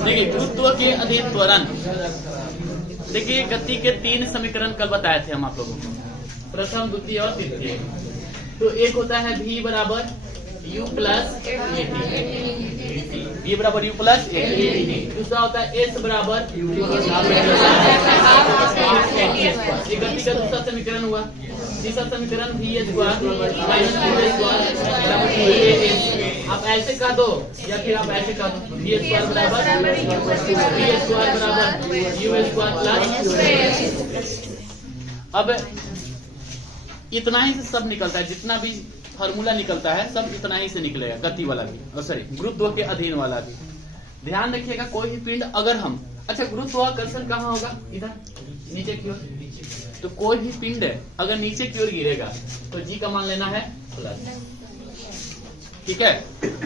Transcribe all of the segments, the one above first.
देखिए गुरुत्व के अधीन त्वरण, देखिए गति के 3 समीकरण कल बताए थे हम आप लोगों को, प्रथम, द्वितीय और तृतीय। तो एक होता है v बराबर u प्लस v बराबर u प्लस दूसरा होता है s बराबर ये गति का दूसरा समीकरण हुआ। तीसरा समीकरण v स्क्वायर माइनस आप ऐसे कह दो या फिर आप ऐसे कह दो v स्क्वायर बराबर u स्क्वायर प्लस। अब इतना ही से सब निकलता है, जितना भी फार्मूला निकलता है सब इतना ही से निकलेगा, गति वाला भी, सॉरी गुरुत्व के अधीन वाला भी। ध्यान रखिएगा कोई भी पिंड अगर हम, अच्छा गुरुत्वाकर्षण कहाँ होगा, इधर नीचे की ओर। तो कोई भी पिंड अगर नीचे की ओर गिरेगा तो जी का मान लेना है प्लस, ठीक है।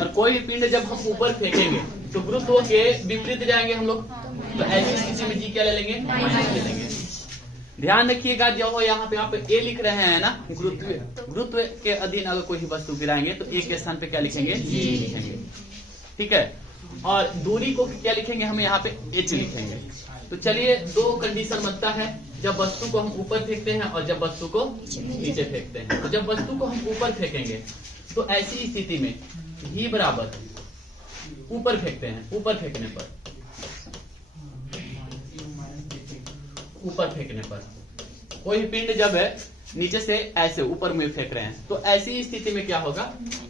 और कोई भी पिंड जब हम ऊपर फेंकेंगे तो गुरुत्व के विपरीत जाएंगे हम लोग, तो ऐसी स्थिति में जी क्या ले लेंगे, माइनस ले लेंगे। ध्यान रखिएगा जो यहाँ पे आप ए लिख रहे हैं ना, गुरुत्व के अधीन अगर कोई वस्तु गिराएंगे तो ए के स्थान पे क्या लिखेंगे, जी लिखेंगे, ठीक है। और दूरी को क्या लिखेंगे, हम यहाँ पे एच लिखेंगे। तो चलिए दो कंडीशन बनता है, जब वस्तु को हम ऊपर फेंकते हैं और जब वस्तु को नीचे फेंकते हैं। तो जब वस्तु को हम ऊपर फेंकेंगे तो ऐसी स्थिति में v बराबर ऊपर फेंकते हैं, ऊपर फेंकने पर कोई पिंड जब है नीचे से ऐसे ऊपर में फेंक रहे हैं तो ऐसी स्थिति में क्या होगा,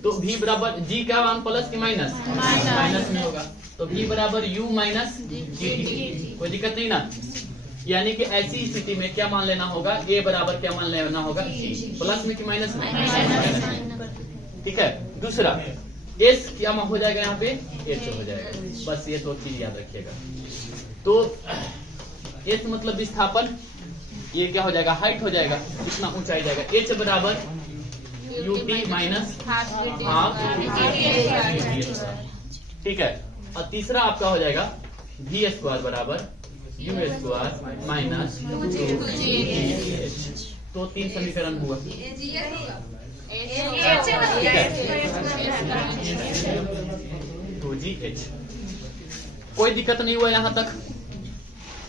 तो v बराबर जी का मान प्लस की माइनस, माइनस में होगा। तो v बराबर u माइनस जी, कोई दिक्कत नहीं ना। यानी कि ऐसी स्थिति में क्या मान लेना होगा, a बराबर क्या मान लेना होगा, g, प्लस में कि माइनस में, ठीक है। दूसरा s क्या हो जाएगा, यहाँ पे h हो जाएगा। बस ये दो चीज याद रखिएगा। तो s मतलब विस्थापन, ये क्या हो जाएगा, हाइट हो जाएगा, कितना ऊंचाई जाएगा। h बराबर ut माइनस हाफ, ठीक है। और तीसरा आपका हो जाएगा v स्क्वायर बराबर u स्क्वायर माइनस 2gh। तो 3 समीकरण हुआ, 2gh। कोई दिक्कत नहीं हुआ यहाँ तक,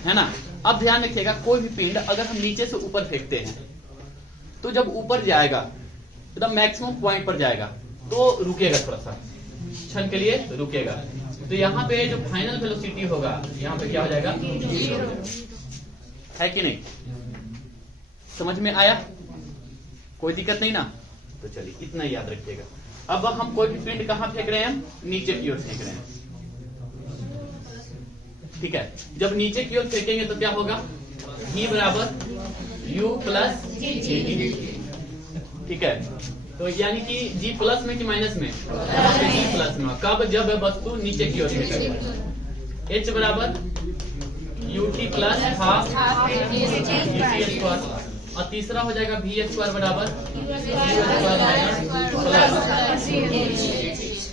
है ना। अब ध्यान रखिएगा कोई भी पिंड अगर हम नीचे से ऊपर फेंकते हैं तो जब ऊपर जाएगा एकदम मैक्सिमम पॉइंट पर जाएगा तो रुकेगा, थोड़ा सा क्षण के लिए रुकेगा। तो यहाँ पे जो फाइनल वेलोसिटी होगा यहाँ पे क्या हो जाएगा, है कि नहीं, समझ में आया, कोई दिक्कत नहीं ना। तो चलिए इतना याद रखिएगा। अब हम कोई भी पिंड कहाँ फेंक रहे हैं, नीचे की ओर फेंक रहे हैं, ठीक है। जब नीचे की ओर फेंकेंगे तो क्या होगा, v बराबर u प्लस जी, ठीक है। तो यानी कि g प्लस में कि माइनस में, g प्लस में। कब, जब वस्तु नीचे की ओर फेंकेगा। h बराबर ut प्लस हाफ स्क्वायर। और तीसरा हो जाएगा v स्क्वायर बराबर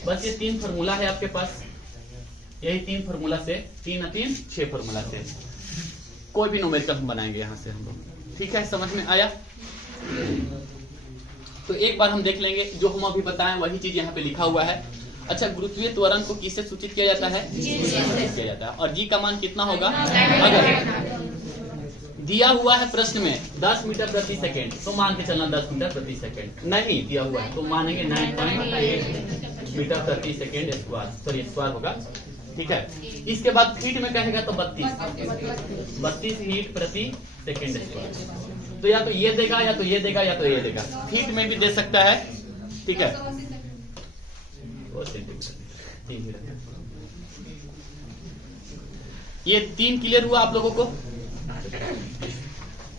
बस ये 3 फॉर्मूला है आपके पास, यही 3 फॉर्मूला से 3 3 6 फॉर्मूला से कोई भी न्यूमेरिकल हम बनाएंगे यहाँ से हम लोग, ठीक है। समझ में आया। तो एक बार हम देख लेंगे जो हम अभी बताएं वही चीज यहाँ पे लिखा हुआ है। अच्छा, गुरुत्वीय त्वरण को किससे सूचित किया जाता है, जी किया जाता है। और जी का मान कितना होगा, अगर दिया हुआ है प्रश्न में 10 मीटर प्रति सेकेंड तो मान के चलना 10 मीटर प्रति सेकेंड, नहीं दिया हुआ है तो मानेंगे 9.8 मीटर प्रति सेकेंड स्क्वायर, सॉरी स्क्वायर होगा, ठीक है। इसके बाद फीट में कहेगा तो 32 हीट प्रति सेकेंड स्क्वायर। तो या तो ये देगा या तो ये देगा या तो ये देगा, फीट में भी दे सकता है, ठीक है। ये 3 क्लियर हुआ आप लोगों को।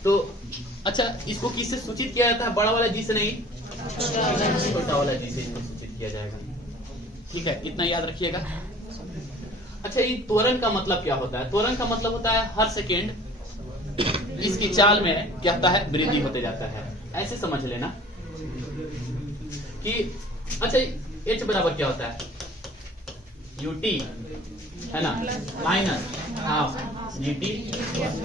तो अच्छा, इसको किससे सूचित किया जाता है, बड़ा वाला जी से नहीं, छोटा वाला जी से इसको सूचित किया जाएगा, ठीक है। इतना याद रखिएगा। अच्छा, ये त्वरण का मतलब क्या होता है, त्वरण का मतलब होता है हर सेकेंड इसकी चाल में क्या होता है, वृद्धि होते जाता है, ऐसे समझ लेना कि अच्छा h बराबर क्या होता है, ut है ना, माइनस हाफ gt।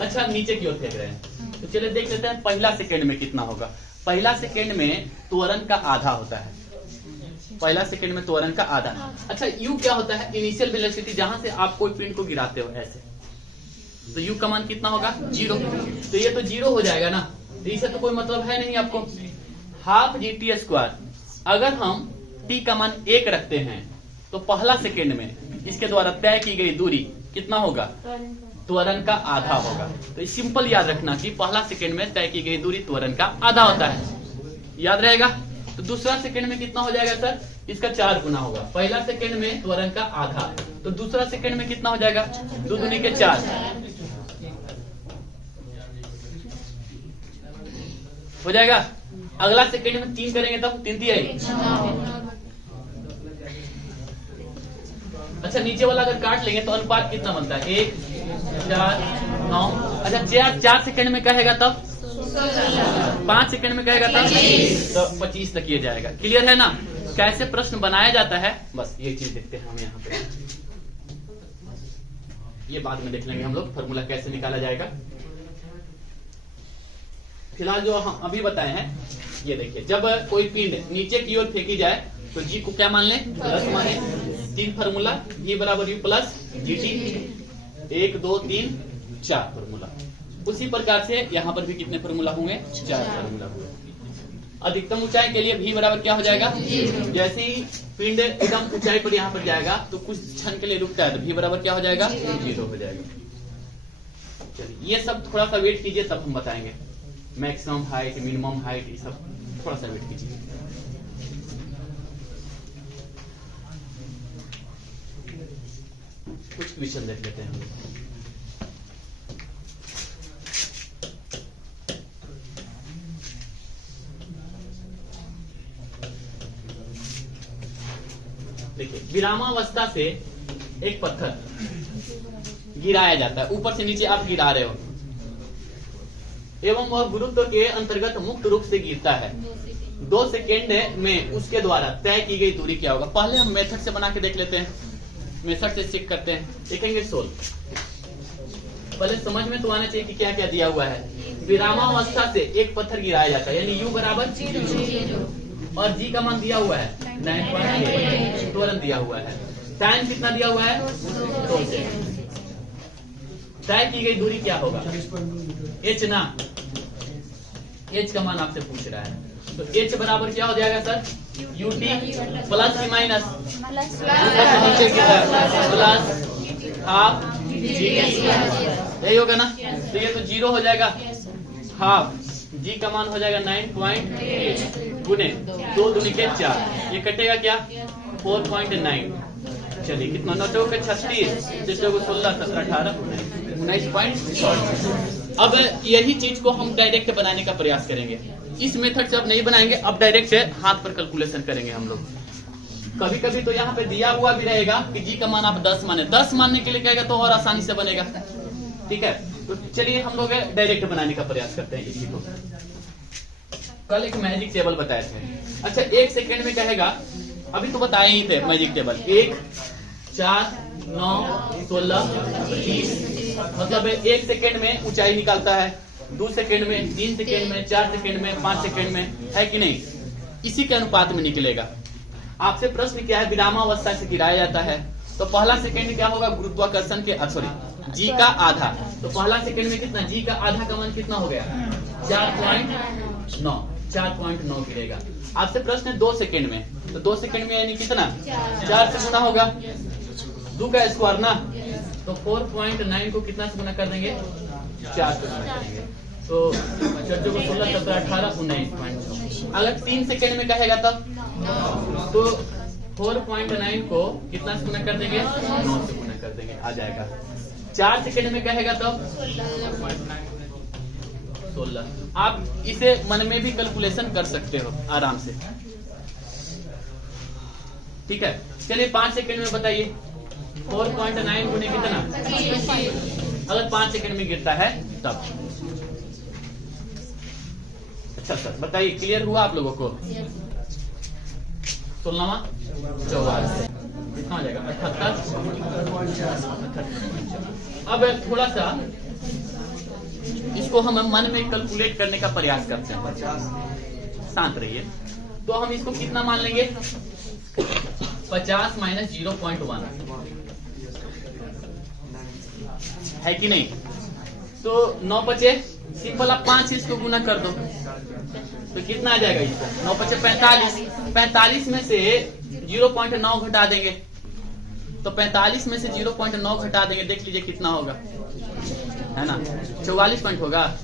अच्छा, नीचे की ओर फेंक रहे हैं तो चलिए देख लेते हैं पहला सेकेंड में कितना होगा। पहला सेकेंड में त्वरण का आधा होता है, पहला सेकंड में त्वरण का आधा। अच्छा यू क्या होता है? इनिशियल वेलोसिटी, जहां से आप कोई पिंड को गिराते हो ऐसे, तो यू का मान कितना होगा? 0। तो ये तो 0 हो जाएगा ना, तो इसे तो कोई मतलब है नहीं आपको। Half GT²। अगर हम t का मान 1 रखते हैं तो पहला सेकंड में इसके द्वारा तय की गई दूरी कितना होगा? त्वरण का आधा होगा। तो सिंपल याद रखना कि पहला सेकंड में तय की गई दूरी त्वरण का आधा होता है, याद रहेगा। तो दूसरा सेकंड में कितना हो जाएगा सर? इसका 4 गुना होगा। पहला सेकंड में त्वरण का आधा, तो दूसरा सेकंड में कितना हो जाएगा? 2 दूनी के 4 हो जाएगा। अगला सेकंड में 3 करेंगे तब 3 दिया। अच्छा नीचे वाला अगर काट लेंगे तो अनुपात कितना बनता है? 1, 4, 9। अच्छा 4 सेकंड में कहेगा तब 5 सेकंड में कहेगा तब तो 25 तक ये जाएगा। क्लियर है ना? कैसे प्रश्न बनाया जाता है, बस ये चीज देखते हैं हम यहाँ पे। ये बाद में देख लेंगे हम लोग फॉर्मूला कैसे निकाला जाएगा। फिलहाल जो हम अभी बताए हैं, ये देखिए, जब कोई पिंड नीचे की ओर फेंकी जाए तो जी को क्या मान लें? प्लस माने। 3 फार्मूला, V बराबर U प्लस GT। 1, 2, 3, 4 फार्मूला। उसी प्रकार से यहाँ पर भी कितने फार्मूला होंगे? 4 फार्मूला होंगे। अधिकतम ऊंचाई के लिए V बराबर क्या हो जाएगा? जैसे ही पिंड एकदम ऊंचाई पर यहाँ पर जाएगा तो कुछ क्षण के लिए रुकता है तो V बराबर क्या हो जाएगा? 0 हो जाएगा। चलिए ये सब थोड़ा सा वेट कीजिए तब हम बताएंगे। मैक्सिमम हाइट, मिनिमम हाइट, ये सब थोड़ा सा वेट कीजिए। कुछ क्वेश्चन देख लेते हैं हम। देखिए, विरामावस्था से एक पत्थर गिराया जाता है, ऊपर से नीचे आप गिरा रहे हो, एवं वह गुरुत्व के अंतर्गत मुक्त रूप से गिरता है। 2 सेकेंड में उसके द्वारा तय की गई दूरी क्या होगा? पहले हम मेथड से बना के देख लेते हैं, मेथड से चेक करते हैं। देखेंगे सोल्व। पहले समझ में तो आना चाहिए कि क्या क्या दिया हुआ है। विरामावस्था से एक पत्थर गिराया जाता है, यानी U बराबर 0 और G का मान दिया हुआ है 9.8, त्वरण दिया हुआ है। टाइम कितना दिया हुआ है? 2 सेकंड। तय की गई दूरी क्या होगा? H ना, H का मान आपसे पूछ रहा है, तो H बराबर क्या हो जाएगा सर? UT प्लस की माइनस नीचे की तरफ प्लस हाफ G, यही होगा ना? तो ये तो 0 हो जाएगा। हाफ G का मान हो जाएगा 9.8 गुने 2 दूनी के 4, ये कटेगा क्या? 4.9। चलिए कितना? 9 चौक 36, 6 चौक 16, 17, 18, 19.6। अब यही चीज को हम डायरेक्ट बनाने का प्रयास करेंगे। इस मेथड से अब नहीं बनाएंगे, अब डायरेक्ट से हाथ पर कैलकुलेशन करेंगे हम लोग। कभी कभी तो यहाँ पे दिया हुआ भी रहेगा कि जी का मान आप 10 माने, 10 मानने के लिए कहेगा तो और आसानी से बनेगा। ठीक है, तो चलिए हम लोग डायरेक्ट बनाने का प्रयास करते हैं इसी को। कल एक मैजिक टेबल बताए थे। अच्छा 1 सेकेंड में कहेगा, अभी तो बताए ही थे मैजिक टेबल, 1, 4, 9, 16, 20, मतलब 1 सेकेंड में ऊंचाई निकालता है, 2 सेकेंड में, 3 सेकेंड में, 4 सेकेंड में, 5 सेकेंड में, है कि नहीं? इसी के अनुपात में निकलेगा। आपसे प्रश्न क्या है? विरामावस्था से गिराया जाता है, तो पहला सेकेंड क्या होगा? गुरुत्वाकर्षण के जी का आधा, तो पहला सेकेंड में कितना? जी का आधा का मान कितना हो गया? 4.9, 4.9 गिरेगा। आपसे प्रश्न है 2 सेकेंड में, तो 2 सेकेंड में यानी कितना? 4 से गुना होगा, 2 का स्क्वायर ना, तो 4.9 को कितना से गुना कर देंगे? 4 से गुना करेंगे, तो 4 को 16, 17, 18, 19.6। अगर 3 सेकेंड में कहेगा तब तो 4.9 को कितना से गुना कर देंगे? 9 से गुना कर देंगे, आ जाएगा। 4 सेकेंड में कहेगा तब 16। आप इसे मन में भी कैलकुलेशन कर सकते हो आराम से। ठीक है, चलिए 5 सेकेंड में बताइए 4.9 गुने कितना? अगर 5 सेकेंड में गिरता है तब। अच्छा सर बताइए, क्लियर हुआ आप लोगों को? 16वां 44 कितना हो जाएगा? 78। अब थोड़ा सा इसको हम मन में कैलकुलेट करने का प्रयास करते हैं। शांत रहिए। तो हम इसको कितना मान लेंगे? 50 माइनस 0.1 है कि नहीं? तो 9 बचे, सिंपल आप 5 इसको गुना कर दो तो कितना आ जाएगा इसको? 9 बचे 45, 45 में से 0.9 घटा देंगे तो 45 में से 0.9 घटा देंगे, देख लीजिए कितना होगा, है ना? 44 पॉइंट होगा,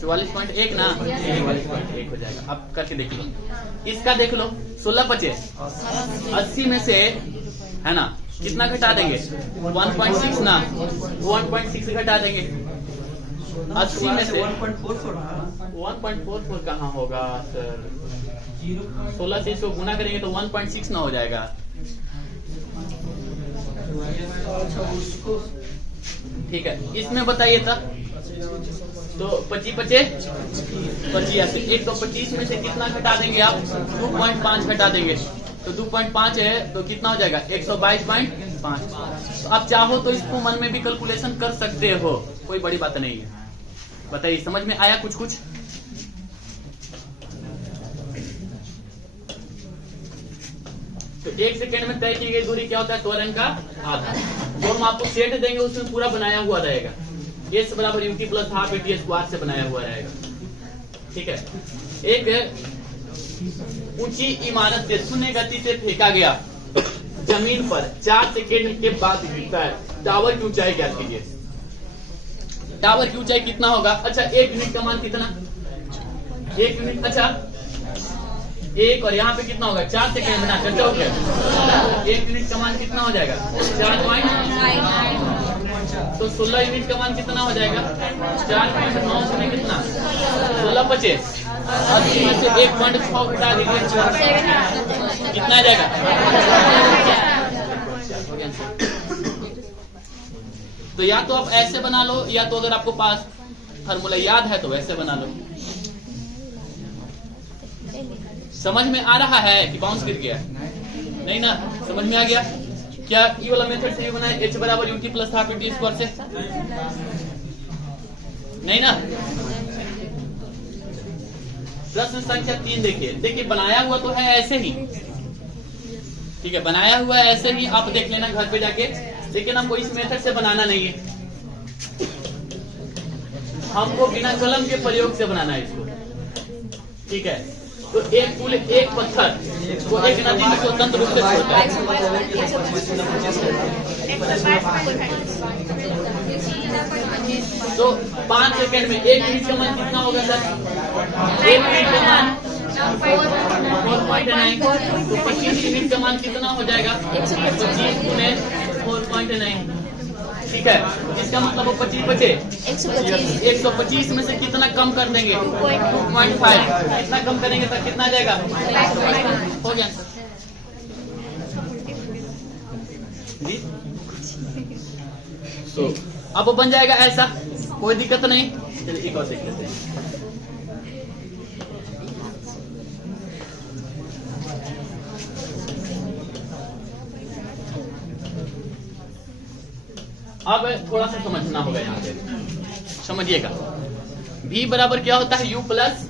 44.1 ना, 44.1 हो जाएगा। अब करके देख लो, इसका देख लो, 16 बचे, 80 में से, है ना, कितना घटा देंगे? 1.6 ना, 1.6 घटा देंगे। 80 में से 1.44 कहाँ होगा सर? 16 से इसको गुना करेंगे तो 1.6 ना हो जाएगा। ठीक है, इसमें बताइए था तो 25 बचे 85, 125 में से कितना घटा देंगे आप? 2.5 घटा देंगे तो 2.5 है तो कितना हो जाएगा? 122.5। तो आप चाहो तो इसको मन में भी कैलकुलेशन कर सकते हो, कोई बड़ी बात नहीं है। बताइए, समझ में आया कुछ कुछ? तो 1 सेकेंड में तय की गई दूरी क्या होता है? त्वरण का आधा। जो हम आपको सेट देंगे उसमें पूरा बनाया हुआ रहेगा, s बराबर ut plus half at square से बनाया हुआ रहेगा। ठीक है, एक ऊंची इमारत से शून्य गति से फेंका गया जमीन पर 4 सेकेंड के बाद गिरता है। टावर की ऊंचाई ज्ञात कीजिए। टावर की ऊंचाई कितना होगा? अच्छा, 1 यूनिट का मान कितना? 1 यूनिट। अच्छा, 1 और यहाँ पे कितना होगा? 4 सेकेंड बना चर्चा हो गया। 1 यूनिट का मान कितना हो जाएगा? 4.9। तो 16 यूनिट का मान कितना हो जाएगा? 4.9 में कितना? 16 बचे, 80 में से 1.6 घटा दीजिए, कितना आ जाएगा? तो या तो आप ऐसे बना लो, या तो अगर आपको पास फार्मूला याद है तो वैसे बना लो। समझ में आ रहा है कि बाउंस गिर गया? नहीं ना? समझ में आ गया? क्या ये वाला मेथड से बनाए h बराबर ut plus half at square से? नहीं ना? प्रश्न संख्या 3 देखिए, बनाया हुआ तो है ऐसे ही, ठीक है, बनाया हुआ है ऐसे ही, आप देख लेना घर पे जाके, लेकिन हमको इस मेथड से बनाना नहीं है, हमको बिना कलम के प्रयोग से बनाना है इसको। ठीक है, तो एक फूल एक पत्थर वो एक नदी में स्वतंत्र रूप से छोड़ता है। तो 5 सेकेंड में 1 मिनट का मान कितना होगा सर? 1 मिनट का मान 4.9। तो 25 मिनट का मान कितना हो जाएगा? 25 गुने 4.9। ठीक है, इसका मतलब वो 25 बचे, 125 में से कितना कम कर देंगे? 2.5। कितना कम करेंगे तब कितना आ जाएगा? हो गया जी। तो अब वो बन जाएगा ऐसा, कोई दिक्कत नहीं। चलिए एक और देख लेते हैं। अब थोड़ा सा समझना होगा, यहाँ पे समझिएगा। v बराबर क्या होता है? u plus.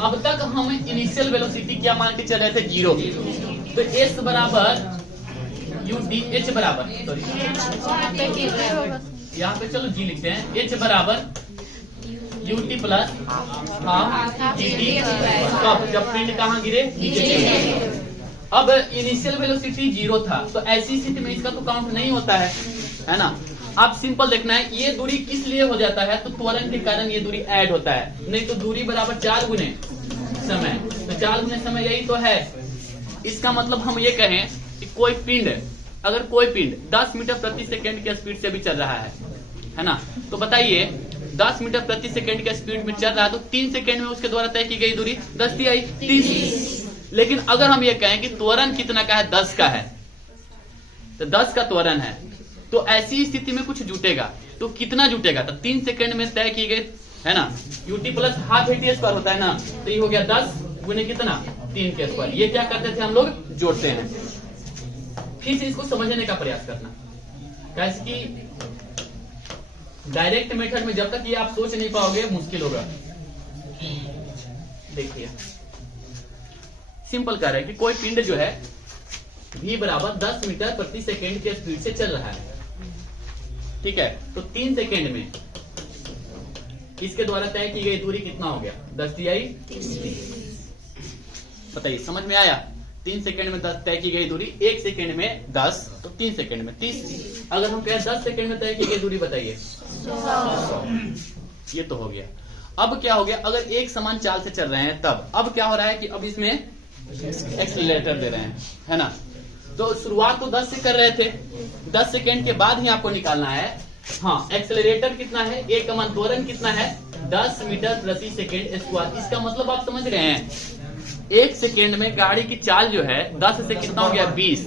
अब तक हम इनिशियल वेलोसिटी क्या मान के चल रहे थे? 0। तो s बराबर u d, h बराबर, सॉरी यहाँ पे चलो g लिखते हैं, h बराबर ut प्लस हाफ gt। जब पिंड कहाँ गिरे? नीचे गिरे। अब इनिशियल वेलोसिटी 0 था, तो ऐसी स्थिति में इसका तो काउंट नहीं होता है ना? आप सिंपल देखना है, ये दूरी किस लिए हो जाता है? तो त्वरण के कारण ये दूरी ऐड होता है, नहीं तो दूरी बराबर 4 गुने समय। तो 4 गुने समय यही तो है। इसका मतलब हम ये कहें कि कोई पिंड, अगर कोई पिंड 10 मीटर प्रति सेकेंड के स्पीड से भी चल रहा है ना? तो बताइए 10 मीटर प्रति सेकेंड के स्पीड में चल रहा है तो 3 सेकेंड में उसके द्वारा तय की गई दूरी 10 दी आई 30। लेकिन अगर हम ये कहें कि त्वरण कितना का है? 10 का है, तो 10 का त्वरण है, तो ऐसी स्थिति में कुछ जुटेगा, तो कितना जुटेगा? तो 3 सेकंड में तय की गई, है ना? ut plus half at square होता है ना, तो ये हो गया 10 गुने कितना? 3 के स्क्वायर। ये क्या करते थे हम लोग? जोड़ते हैं। फिर से इसको समझने का प्रयास करना, कैसे कि डायरेक्ट मेथड में जब तक ये आप सोच नहीं पाओगे मुश्किल होगा। देखिए सिंपल कह रहे हैं कि कोई पिंड जो है v बराबर 10 मीटर प्रति सेकेंड के स्पीड से चल रहा है, ठीक है। तो 3 सेकेंड में इसके द्वारा तय की गई दूरी कितना हो गया? 10 तिहाई 30। बताइए, समझ में आया? 3 सेकेंड में 10 तय की गई दूरी, 1 सेकेंड में 10, तो 3 सेकेंड में 30। अगर हम कहें 10 सेकेंड में तय की गई दूरी बताइए, 100। ये तो हो गया। अब क्या हो गया? अगर एक समान चाल से चल रहे हैं तब अब क्या हो रहा है कि अब इसमें एक्सीलरेटर दे रहे हैं, है ना। तो शुरुआत तो 10 से कर रहे थे, 10 सेकेंड के बाद ही आपको निकालना है। हाँ, एक्सेलरेटर कितना है? एक का मान त्वरण कितना है? 10 मीटर प्रति सेकेंड स्क्वायर। इसका मतलब आप समझ रहे हैं, 1 सेकेंड में गाड़ी की चाल जो है 10 से कितना हो गया? 20,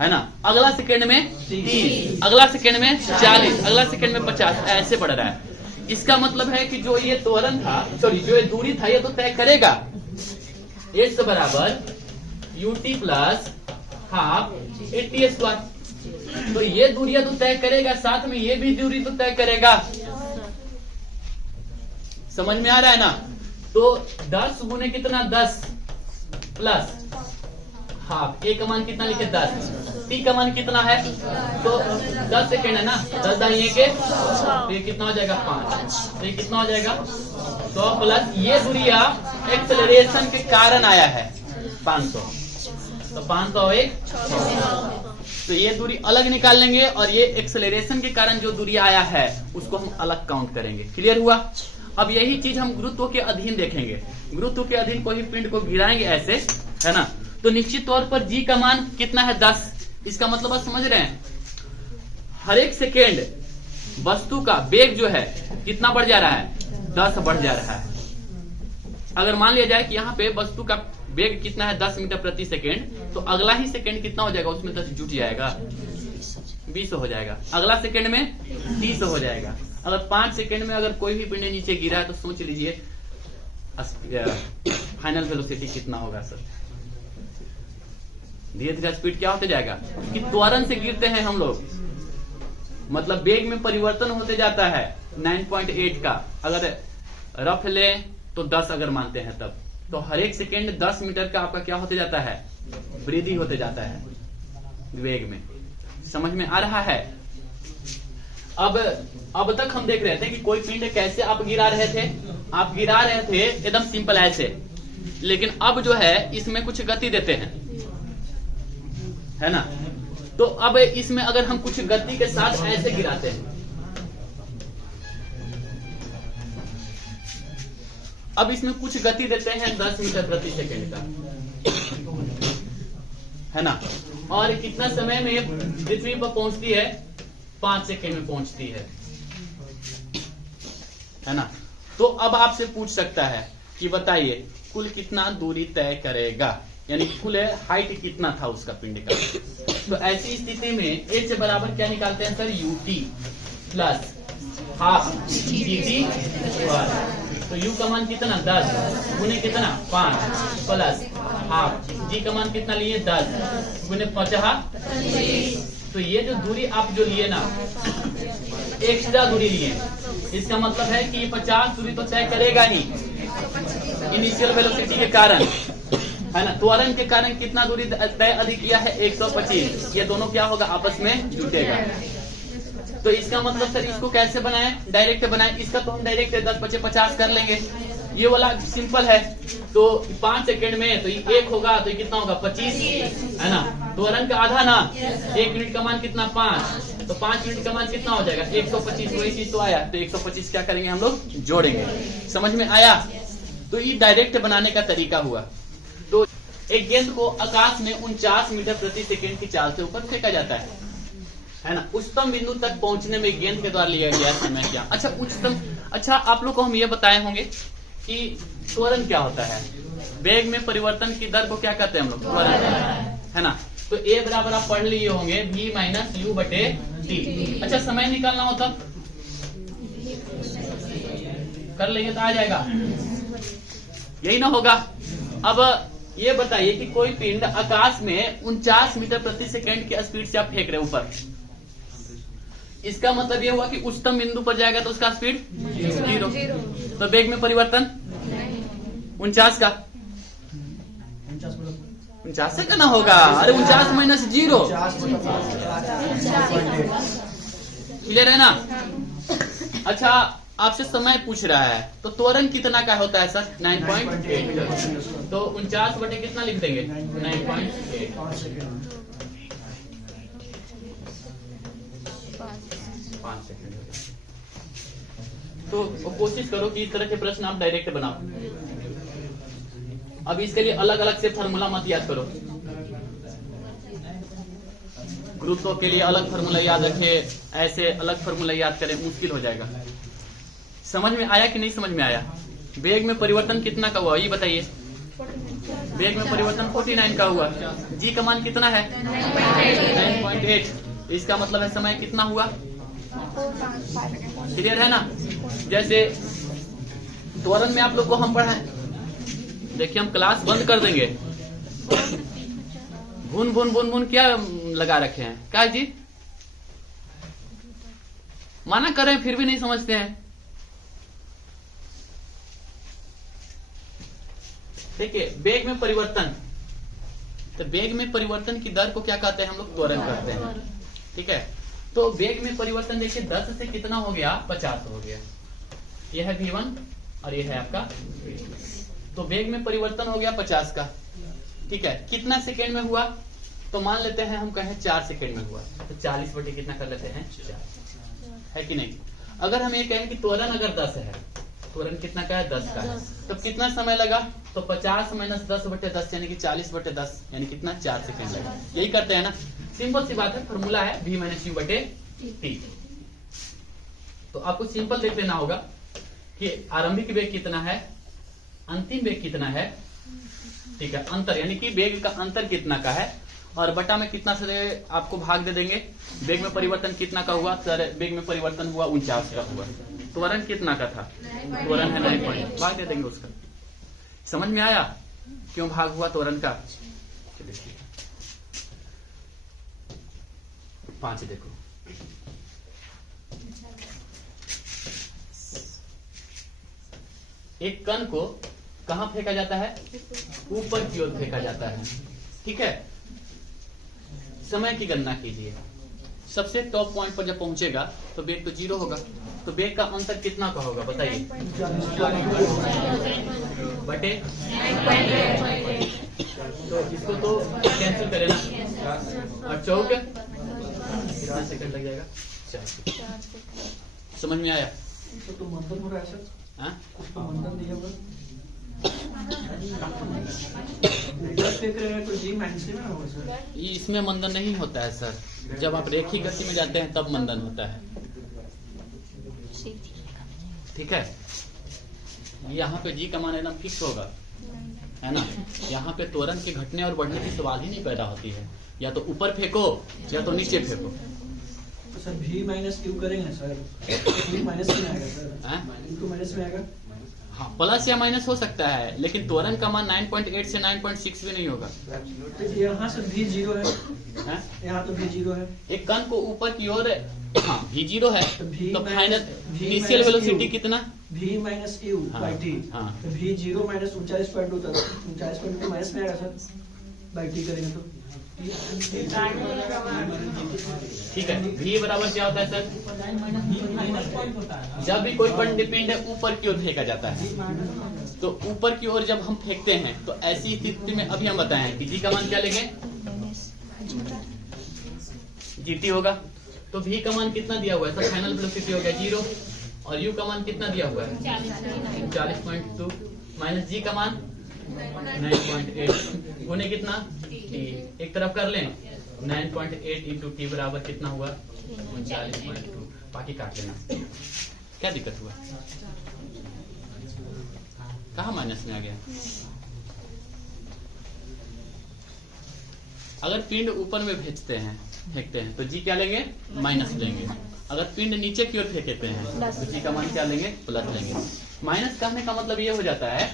है ना। अगला सेकेंड में 30, अगला सेकेंड में 40, अगला सेकेंड में 50, ऐसे बढ़ रहा है। इसका मतलब है कि जो ये त्वरण था, सॉरी जो ये दूरी था, ये तो तय करेगा। x बराबर ut प्लस हाफ 80 स्क्वायर। तो ये दूरियां तो तय करेगा, साथ में ये भी दूरी तो तय करेगा। समझ में आ रहा है ना। तो 10 गुने कितना? 10 प्लस हाफ। ए का मान कितना लिखे? 10। टी का मान कितना है? तो 10 सेकेंड है ना, 10 दाई के, तो ये कितना हो जाएगा? 5। तो ये कितना हो जाएगा? 100 प्लस ये दूरिया एक्सेलरेशन के कारण आया है 500, तो 500 एक 600। तो ये दूरी अलग निकाल लेंगे और ये एक्सेलरेशन के कारण जो दूरी आया है उसको हम अलग काउंट करेंगे। क्लियर हुआ? अब यही चीज हम गुरुत्व के अधीन देखेंगे। गुरुत्व के अधीन कोई पिंड को गिराएंगे ऐसे, है ना, तो निश्चित तौर पर जी का मान कितना है? 10। इसका मतलब आप समझ रहे हैं, हर एक सेकेंड वस्तु का वेग जो है कितना बढ़ जा रहा है? 10 बढ़ जा रहा है। अगर मान लिया जाए कि यहाँ पे वस्तु का वेग कितना है? 10 मीटर प्रति सेकेंड, तो अगला ही सेकेंड कितना हो जाएगा? उसमें 10 जुट जाएगा, 20 हो जाएगा। अगला सेकेंड में 30 हो जाएगा। अगर 5 सेकेंड में अगर कोई भी पिंड नीचे गिरा है तो सोच लीजिए फाइनल वेलोसिटी कितना होगा सर। धीरे धीरे स्पीड क्या होते जाएगा? कि त्वरण से गिरते हैं हम लोग, मतलब वेग में परिवर्तन होते जाता है 9.8 का। अगर रफ ले तो 10 अगर मानते हैं तब, तो हर एक सेकेंड 10 मीटर का आपका क्या होते जाता है? वृद्धि होते जाता है वेग में। समझ में आ रहा है? अब तक हम देख रहे थे कि कोई पिंड कैसे आप गिरा रहे थे। आप गिरा रहे थे एकदम सिंपल ऐसे, लेकिन अब जो है इसमें कुछ गति देते हैं, है ना। तो अब इसमें अगर हम कुछ गति के साथ ऐसे गिराते हैं, अब इसमें कुछ गति देते हैं 10 मीटर प्रति सेकेंड का, है ना। और कितना समय में पृथ्वी पर पहुंचती है? 5 सेकेंड में पहुंचती है ना। तो अब आपसे पूछ सकता है कि बताइए कुल कितना दूरी तय करेगा, यानी कुल हाइट कितना था उसका पिंड का। तो ऐसी स्थिति में h बराबर क्या निकालते हैं sir? ut plus half gt square. तो u का मान कितना? 10 गुने कितना? 5 प्लस हाफ। g का मान कितना लिए? 10 गुने 50। तो ये जो दूरी आप जो लिए ना, एक्स्ट्रा दूरी लिए, इसका मतलब है कि 50 दूरी तो तय करेगा ही इनिशियल वेलोसिटी के कारण, है ना। त्वरण के कारण कितना दूरी तय अधिक किया है? 125। ये दोनों क्या होगा? आपस में जुटेगा। तो इसका मतलब सर इसको कैसे बनाए? डायरेक्ट बनाए। इसका तो हम डायरेक्ट 10-50 कर लेंगे, ये वाला सिंपल है। तो 5 सेकेंड में तो ये 1 होगा, तो ये कितना होगा? 25, है ना। त्वरण का आधा ना, 1 मिनट का मान कितना? 5। तो 5 मिनट का मान कितना हो जाएगा? 125। वही चीज तो आया, तो 125 क्या करेंगे हम लोग? जोड़ेंगे। समझ में आया? तो ये डायरेक्ट बनाने का तरीका हुआ। तो एक गेंद को आकाश में 49 मीटर प्रति सेकेंड की चाल से ऊपर फेंका जाता है ना। उच्चतम बिंदु तक पहुंचने में गेंद के द्वारा लिया गया समय क्या? अच्छा, उच्चतम। अच्छा, आप लोग को हम ये बताए होंगे कि त्वरण क्या होता है। वेग में परिवर्तन की दर को क्या कहते हैं हम लोग? त्वरण, है ना। तो ए बराबर आप पढ़ लिए होंगे v माइनस यू बटे टी। अच्छा, समय निकालना हो तब कर लेंगे तो आ जाएगा, यही ना होगा। अब ये बताइए कि कोई पिंड आकाश में 49 मीटर प्रति सेकेंड की स्पीड से आप फेंक रहे ऊपर, इसका मतलब ये हुआ कि उच्चतम बिंदु पर जाएगा तो उसका स्पीड 0। तो वेग में परिवर्तन 49 का, 49 से करना होगा। अरे 49 माइनस 0, क्लियर है ना? अच्छा, आपसे समय पूछ रहा है तो त्वरण कितना का होता है सर? 9.8। तो 49 बटे कितना लिख देंगे? 9.8। 5 सेकंड। तो कोशिश करो कि इस तरह के प्रश्न आप डायरेक्ट बनाओ। अब इसके लिए अलग अलग से फार्मूला मत याद करो। गुरुत्व के लिए अलग फार्मूला याद रखे, ऐसे अलग फार्मूला याद करें, मुश्किल हो जाएगा। समझ में आया कि नहीं समझ में आया? वेग में परिवर्तन कितना का हुआ ये बताइए। वेग में परिवर्तन 49 का हुआ। जी का मान कितना है? 9.8। इसका मतलब है समय कितना हुआ? क्लियर है ना? जैसे त्वरण में आप लोग को हम पढ़ाएं, देखिए हम क्लास बंद कर देंगे। भून भून भून भून क्या लगा रखे हैं? क्या जी माना करें फिर भी नहीं समझते हैं। देखिए वेग में परिवर्तन, तो वेग में परिवर्तन की दर को क्या कहते हैं हम लोग? त्वरण कहते हैं। ठीक है, तो वेग में परिवर्तन देखिए 10 से कितना हो गया? 50 हो गया। यह है v1 और यह है आपका v2। तो वेग में परिवर्तन हो गया 50 का। ठीक है, कितना सेकेंड में हुआ? तो मान लेते हैं हम कहें 4 सेकेंड में हुआ, तो 40 बटे कितना कर लेते हैं? 4 है कि नहीं? अगर हम ये कहें कि त्वरण अगर 10 है, त्वरण कितना का है? 10 का है, तो कितना समय लगा? तो 50 माइनस 10 बटे 10 यानी कि 40 बटे 10 यानी कितना? 4 सेकेंड लगा। यही करते हैं ना, सिंपल सी बात है। फॉर्मूला है v माइनस u बटे t। तो आपको सिंपल देख लेना होगा कि आरंभिक वेग कितना है, अंतिम वेग कितना है। ठीक है, अंतर यानी कि वेग का अंतर कितना का है, और बटा में कितना से आपको भाग दे देंगे। वेग में परिवर्तन कितना का हुआ सर? वेग में परिवर्तन हुआ 49 का हुआ। त्वरण कितना का था? त्वरण है 9, भाग दे देंगे उसका। समझ में आया क्यों भाग हुआ त्वरण का? 5 देखो, एक कण को कहां फेंका जाता है? ऊपर की ओर फेंका जाता है। ठीक है, समय की गणना कीजिए। सबसे टॉप पॉइंट पर जब पहुंचेगा तो वेग तो 0 होगा, तो वेग का अंतर कितना का होगा बताइए? बटे। तो इसको तो कैंसिल करें ना, और चौक कितना सेकंड लग जाएगा? 4। समझ में आया? तो मंथन हो रहा है सर? हाँ? कुछ तो मंथन नहीं होगा। तो जी माइनस में होगा सर? इसमें मंदन नहीं होता है सर, जब आप रेखीय गति में जाते हैं तब मंदन होता है। ठीक है, यहाँ पे जी का मान एकदम फिक्स होगा, है ना? यहाँ पे त्वरण के घटने और बढ़ने की सवाल ही नहीं पैदा होती है। या तो ऊपर फेंको या तो नीचे फेंको। तो सर v माइनस क्यों करेंगे सर? v माइनस में आएगा सर? इनटू माइनस में आएगा। हाँ, प्लस या माइनस हो सकता है, लेकिन त्वरण का मान 9.8 से 9.6 भी नहीं होगा। तो यहाँ से v 0 है, यहाँ तो v 0 है। एक कण को ऊपर की ओर, हाँ v 0 है, तो फाइनल इनिशियल वेलोसिटी कितना? v minus u by T. तो v 0 माइनस 39.2 तक 39.2 माइनस में आएगा सर, बाई टी करेंगे तो। ठीक है, v बराबर क्या होता है सर? जब भी कोई पिंड ऊपर की ओर फेंका जाता है, तो ऊपर की ओर जब हम फेंकते हैं तो ऐसी स्थिति में अभी हम बताए हैं कि जी का मान क्या लेंगे? gt होगा। तो v का मान कितना दिया हुआ है सर? फाइनल वेलोसिटी हो गया 0, और u का मान कितना दिया हुआ है? 40.2 माइनस जी का मान 9.8 गुने कितना? t। एक तरफ कर लें, 9.8 इंटू टी बराबर कितना हुआ? 39.2। बाकी काट लेना। क्या दिक्कत हुआ? कहाँ माइनस में आ गया? अगर पिंड ऊपर में फेंकते हैं तो जी क्या लेंगे? माइनस लेंगे। अगर पिंड नीचे की ओर फेंकते हैं तो जी का मान क्या लेंगे? प्लस लेंगे। माइनस कहने का मतलब ये हो जाता है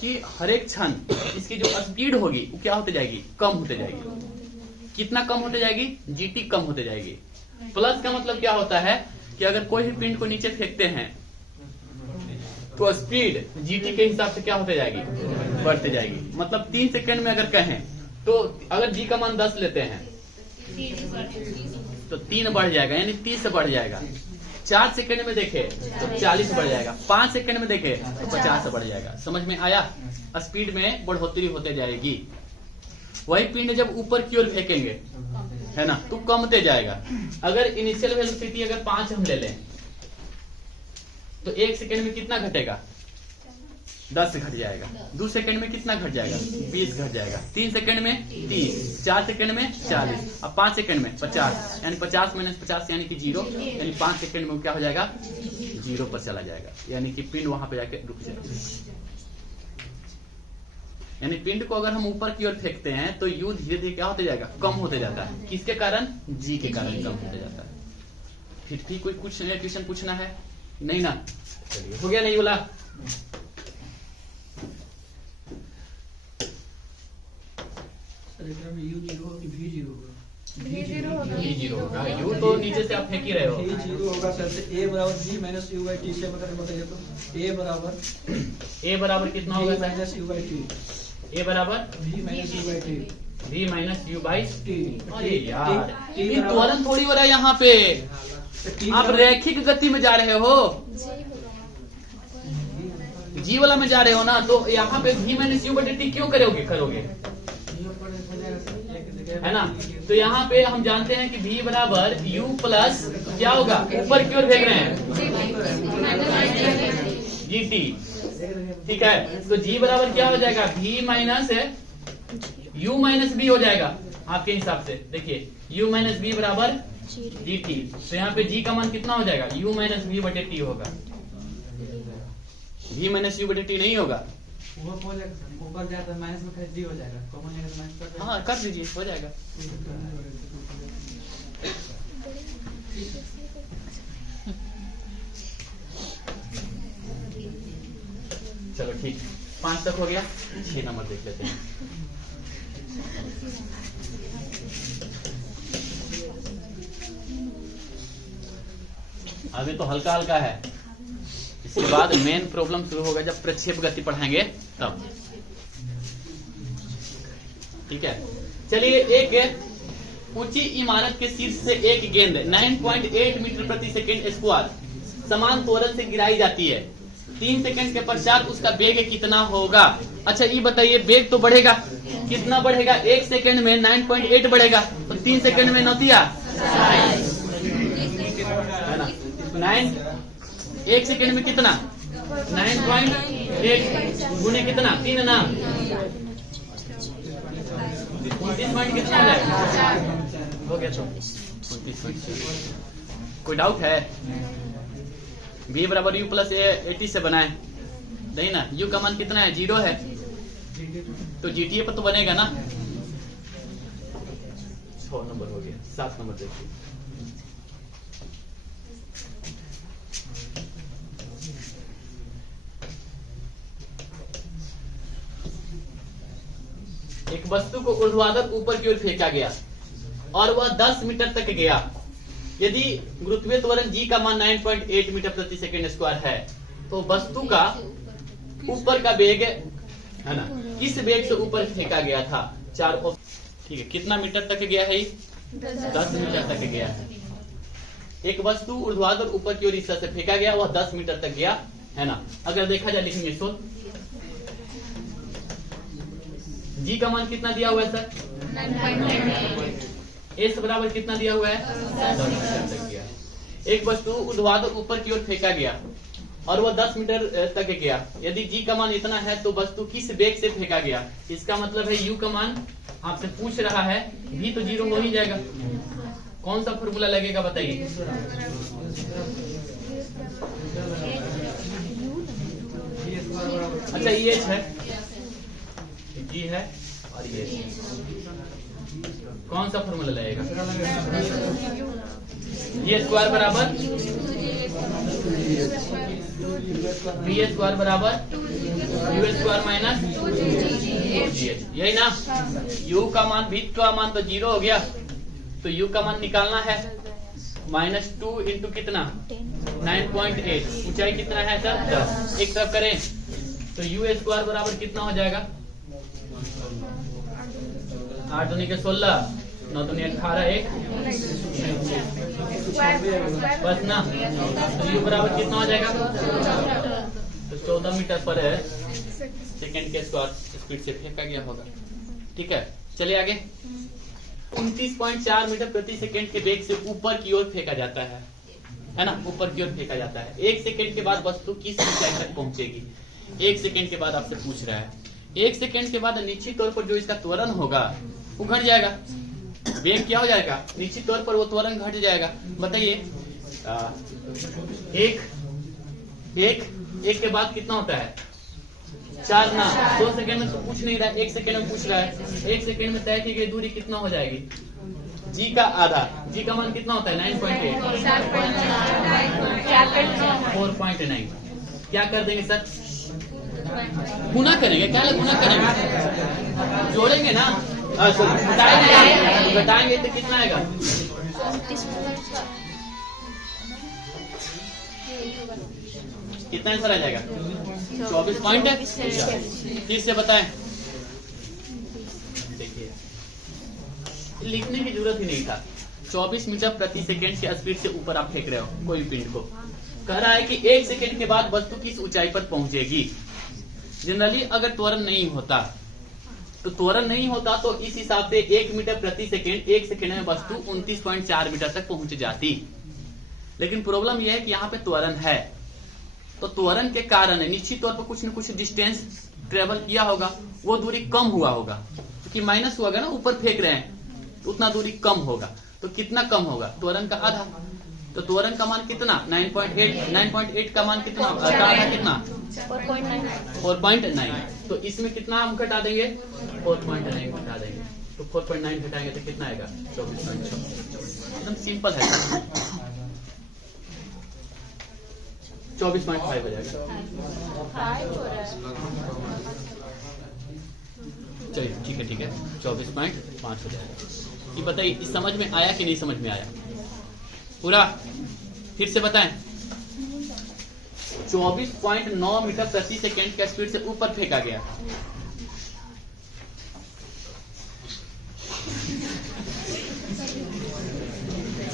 कि हर एक क्षण इसकी जो स्पीड होगी वो क्या होते जाएगी? कम होते जाएगी। कितना कम होते जाएगी? जीटी कम होते जाएगी। प्लस का मतलब क्या होता है कि अगर कोई भी पिंड को नीचे फेंकते हैं तो स्पीड जीटी के हिसाब से क्या होते जाएगी? बढ़ते जाएगी। मतलब 3 सेकंड में अगर कहें तो अगर जी का मान 10 लेते हैं तो 3 बढ़ जाएगा, यानी 30 से बढ़ जाएगा। 4 सेकंड में देखे तो 40 बढ़ जाएगा, 5 सेकंड में देखे तो 50 से बढ़ जाएगा। समझ में आया? स्पीड में बढ़ोतरी होते जाएगी। वही पिंड जब ऊपर की ओर फेंकेंगे, है ना, तो कमते जाएगा। अगर इनिशियल वेलोसिटी अगर 5 हम ले लें तो 1 सेकंड में कितना घटेगा? 10 घट जाएगा। 2 सेकंड में कितना घट जाएगा? 20 घट जाएगा। 3 सेकंड में 30, 4 सेकंड में 40, अब 5 सेकंड में 50, यानी 50 माइनस 50 यानी कि 0, यानी 5 सेकंड में क्या हो जाएगा? 0 पर चला जाएगा, यानी कि पिंड वहां पे जाके रुक जाएगा। यानी पिंड को अगर हम ऊपर की ओर फेंकते हैं तो यू धीरे धीरे क्या होते जाएगा? कम होते जाता है। किसके कारण? जी के कारण कम होते जाता है। फिर भी कोई कुछ क्वेश्चन पूछना है? नहीं ना? चलिए, हो गया नहीं बोला? यू 0 कि भी 0 होगा? भी 0 होगा। यू तो नीचे से आप फेंक ही रहे हो। भी 0 होगा सर। से a बराबर b minus u by t से बताइए तो a बराबर कितना होगा b minus u by t. A बराबर v minus u by t. v minus u by t. अरे यार, टी ये त्वरण थोड़ी हो रहा है यहाँ पे। आप रैखिक गति में जा रहे हो, जी वाला में जा रहे हो ना, तो यहाँ पे v minus u by T क्यों करोगे? है ना? तो यहाँ पे हम जानते हैं कि v बराबर u प्लस क्या होगा? ऊपर की ओर फेंक रहे हैं gt, ठीक है। तो g बराबर क्या हो जाएगा? v minus u minus b हो जाएगा आपके हिसाब से। देखिए u माइनस b बराबर gt, तो यहाँ पे g का मान कितना हो जाएगा? u माइनस b बटे t होगा। v माइनस u बटे t नहीं होगा। ऊपर जाए तो माइनस में जी हो जाएगा, कॉमन लेंगे तो माइनस कर। हाँ, कर दीजिए, हो जाएगा। चलो ठीक, 5 तक हो गया। 6 नंबर देख लेते हैं। अभी तो हल्का हल्का है, इसके बाद मेन प्रॉब्लम शुरू होगा जब प्रक्षेप गति पढ़ाएंगे तब। ठीक है, चलिए। एक ऊंची इमारत के शीर्ष से एक गेंद 9.8 मीटर प्रति सेकंड स्क्वायर समान त्वरण से गिराई जाती है। 3 सेकंड के पश्चात उसका वेग कितना होगा? अच्छा ये बताइए, वेग तो बढ़ेगा, कितना बढ़ेगा? 1 सेकंड में 9.8 बढ़ेगा, तो 3 सेकंड में नौतिया है ना? 9 1 सेकंड में कितना? 9.8 गुने कितना? 3 ना, 29 पॉइंट कितना हो जाएगा? हो गया। तो 29 पॉइंट। कोई डाउट है? v बराबर u प्लस 80 से बनाए, नहीं ना? u का मान कितना है? 0 है, तो जीटीए पर तो बनेगा ना। 6 नंबर हो गया। 7 नंबर देखिए। एक वस्तु को ऊर्ध्वाधर ऊपर की ओर फेंका गया और वह 10 मीटर तक गया। यदि गुरुत्वीय त्वरण g का मान 9.8 मीटर प्रति सेकंड स्क्वायर है, तो वस्तु का ऊपर का वेग, है ना, किस वेग से ऊपर फेंका गया था? 4। ठीक है, कितना मीटर तक गया है? 10 मीटर तक गया है। एक वस्तु ऊर्ध्वाधर ऊपर की ओर इस तरह से फेंका गया, वह 10 मीटर तक गया, है ना? अगर देखा जाए, लिखेंगे इसको, जी का मान कितना दिया हुआ है सर? 9.8। एस बराबर कितना दिया हुआ है? 10 मीटर तक गया। एक वस्तु ऊर्ध्वाधर ऊपर की ओर फेंका गया और वह 10 मीटर तक गया। यदि जी का मान इतना है तो वस्तु किस वेग से फेंका गया? इसका मतलब है यू का मान आपसे पूछ रहा है, भी तो 0 हो ही जाएगा। कौन सा फॉर्मूला लगेगा बताइए? अच्छा, ये है, जी है, और ये कौन सा फॉर्मूला लगेगा? ये स्क्वायर बराबर बी स्क्वायर बराबर यू स्क्वायर माइनस यही ना? यू का मान, भी का मान तो 0 हो गया, तो यू का मान निकालना है। -2 इंटू कितना? 9.8। ऊंचाई कितना है सर? 10। एक तरफ करें तो यू स्क्वायर बराबर कितना हो जाएगा? 8 दूनी के 16, 9 दूनी 18, 1 बस ना। U बराबर कितना हो जाएगा? तो 14 मीटर पर सेकेंड के स्पीड से फेंका गया होगा। ठीक है, चलिए आगे। 29.4 मीटर प्रति सेकेंड के वेग से ऊपर की ओर फेंका जाता है ना, ऊपर की ओर फेंका जाता है। 1 सेकेंड के बाद वस्तु किस ऊंचाई तक पहुंचेगी? 1 सेकेंड के बाद आपसे पूछ रहा है। 1 सेकेंड के बाद निश्चित तौर पर जो इसका त्वरण होगा वो घट जाएगा। वेग क्या हो जाएगा? निश्चित तौर पर वो त्वरण घट जाएगा। बताइए, एक के बाद कितना होता है? 4 ना। 2 सेकेंड में तो पूछ नहीं रहा है, 1 सेकेंड में पूछ रहा है। 1 सेकेंड में तय की गई दूरी कितना हो जाएगी? जी का आधा। जी का मान कितना होता है? 9.8। 4.9। क्या कर देंगे सर? गुना करेंगे। क्या गुना करेंगे? जोड़ेंगे ना। घटाएंगे तो कितना आएगा? कितना आंसर आ जाएगा? 24 पॉइंट है। फिर से बताएं। देखिए, लिखने की जरूरत ही नहीं था। 24 मीटर प्रति सेकेंड के स्पीड से ऊपर आप फेंक रहे हो कोई पिंड को। कह रहा है कि 1 सेकेंड के बाद वस्तु किस ऊंचाई पर पहुंचेगी। जनरली अगर त्वरण नहीं होता तो इस हिसाब से 1 मीटर प्रति सेकेंड 1 सेकेंड में वस्तु 29.4 मीटर तक पहुंच जाती। लेकिन प्रॉब्लम यह है कि यहाँ पे त्वरण है, तो त्वरण के कारण निश्चित तौर पर कुछ न कुछ डिस्टेंस ट्रेवल किया होगा, वो दूरी कम हुआ होगा। क्योंकि माइनस हुआ ना, ऊपर फेंक रहे हैं तो उतना दूरी कम होगा। तो कितना कम होगा? त्वरण का आधा। तो त्वरण का मान कितना? 9.8। 9.8 का मान कितना? आधा कितना? 4.9। तो इसमें कितना हम घटा देंगे? 4.9 घटा देंगे। तो 4.9 घटाएंगे तो कितना आएगा? 24.6। एकदम सिंपल है। 24.5 हो जाएगा। चलिए ठीक है 24.5 हो जाएगा। ये बताइए, इस समझ में आया कि नहीं समझ में आया पूरा? फिर से बताएं। 24.9 मीटर प्रति सेकेंड के स्पीड से ऊपर फेंका गया।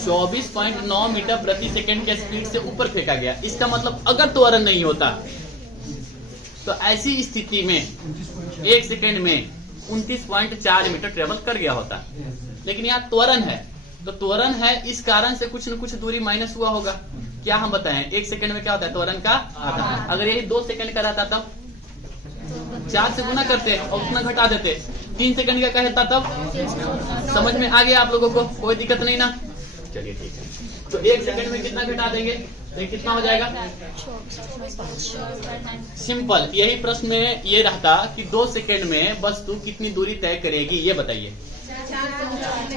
चौबीस 24.9 मीटर प्रति सेकेंड के स्पीड से ऊपर फेंका गया। इसका मतलब अगर त्वरण नहीं होता तो ऐसी स्थिति में 1 सेकेंड में 29.4 मीटर ट्रेवल कर गया होता। लेकिन यहाँ त्वरण है, तो त्वरण है इस कारण से कुछ न कुछ दूरी माइनस हुआ होगा। क्या हम बताएं? 1 सेकेंड में क्या होता है? त्वरण का आधा। अगर यही 2 सेकेंड का रहता तब 4 से गुना करते और उतना घटा देते। 3 सेकेंड का कहता तब। समझ में आ गया आप लोगों को? कोई दिक्कत नहीं ना? चलिए ठीक है। तो 1 सेकेंड में कितना घटा देंगे तो कितना हो जाएगा? सिंपल। यही प्रश्न में ये रहता कि 2 सेकेंड में वस्तु कितनी दूरी तय करेगी, ये बताइए।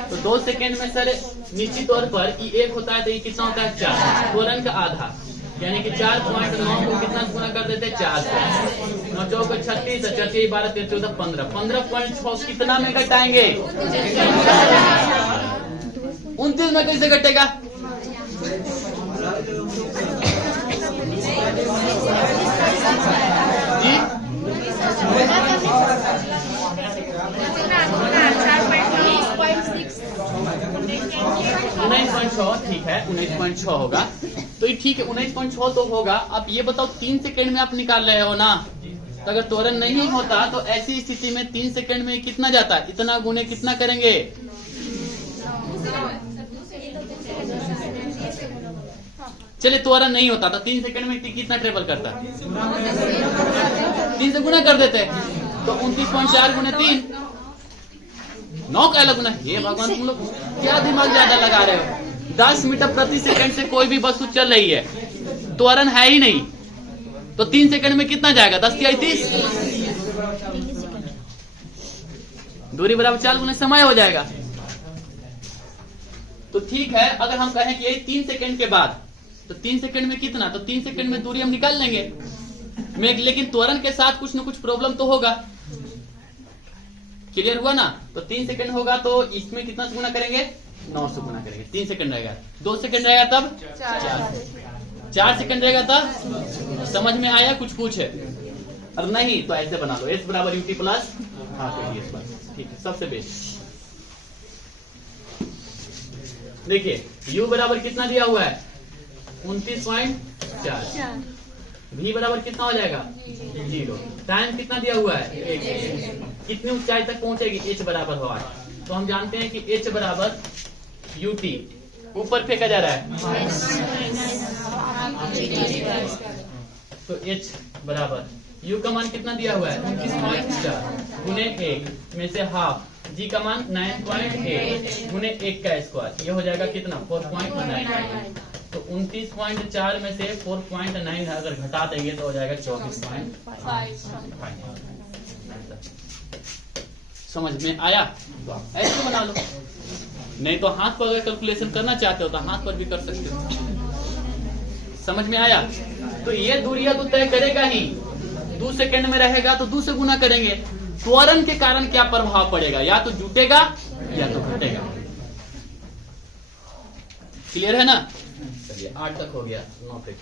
तो 2 सेकेंड में सर निश्चित तौर पर ये 1 होता है तो ये कितना होता है? 4। त्वरण का आधा यानी कि 4.9 को कितना गुना कर देते? 4 से। 9 चौक 36, 36 12 13 14 15। 15.6 कितना में घटाएंगे? 29 में कैसे घटेगा? जी 19.6। ठीक है 19.6 होगा। तो ये ठीक है 19.6 तो होगा। अब ये बताओ 3 सेकेंड में आप निकाल रहे हो ना, तो अगर त्वरण नहीं होता तो ऐसी स्थिति में 3 सेकेंड में कितना जाता? इतना गुने कितना करेंगे? चलिए त्वरण नहीं होता तो 3 सेकंड में कितना ट्रेवल करता? 3 से गुना कर देते तो 29.4 गुना 3 9 का अलग गुना। ये भगवान तुम लोग क्या दिमाग ज्यादा लगा रहे हो? 10 मीटर प्रति सेकंड से कोई भी वस्तु चल रही है, त्वरण है ही नहीं, तो 3 सेकंड में कितना जाएगा? 10 या 30। दूरी बराबर 4 गुना समय हो जाएगा। तो ठीक है, अगर हम कहें कि यही 3 सेकंड के बाद, तो 3 सेकंड में कितना? तो 3 सेकंड में दूरी हम निकाल लेंगे। लेकिन त्वरण के साथ कुछ न कुछ प्रॉब्लम तो होगा। क्लियर हुआ ना? तो 3 सेकंड होगा तो इसमें कितना से गुना करेंगे? 9 से गुना करेंगे। 3 सेकंड रहेगा, 2 सेकंड रहेगा तब 4 सेकंड रहेगा तब। समझ में आया कुछ है? और नहीं तो ऐसे बना लो, S बराबर UT प्लस। हाँ तो ये ठीक है, सबसे बेस्ट। देखिए u बराबर कितना दिया हुआ है 29.4, v बराबर कितना हो जाएगा 0, टाइम कितना दिया हुआ है 1, कितनी ऊंचाई तक पहुंचेगी h बराबर हुआ है। तो हम जानते हैं कि h बराबर ut, ऊपर फेंका जा रहा है तो h बराबर u का मान कितना दिया हुआ है 29.4 गुने 1 में से हाफ, g का मान 9.8 गुने 1 का स्क्वायर, ये हो जाएगा कितना 4.9। तो 29.4 में से 4.9 अगर घटा देंगे तो हो जाएगा 24.5। समझ में आया? ऐसे बना लो, नहीं तो हाथ पर अगर कैलकुलेशन करना चाहते हो तो हाथ पर भी कर सकते हो। समझ में आया? तो ये दूरियां तो तय करेगा ही, 2 सेकंड में रहेगा तो 2 से गुना करेंगे। त्वरण के कारण क्या प्रभाव पड़ेगा, या तो जुटेगा या तो घटेगा। क्लियर है ना? चलिए 8 तक हो गया, 9 तक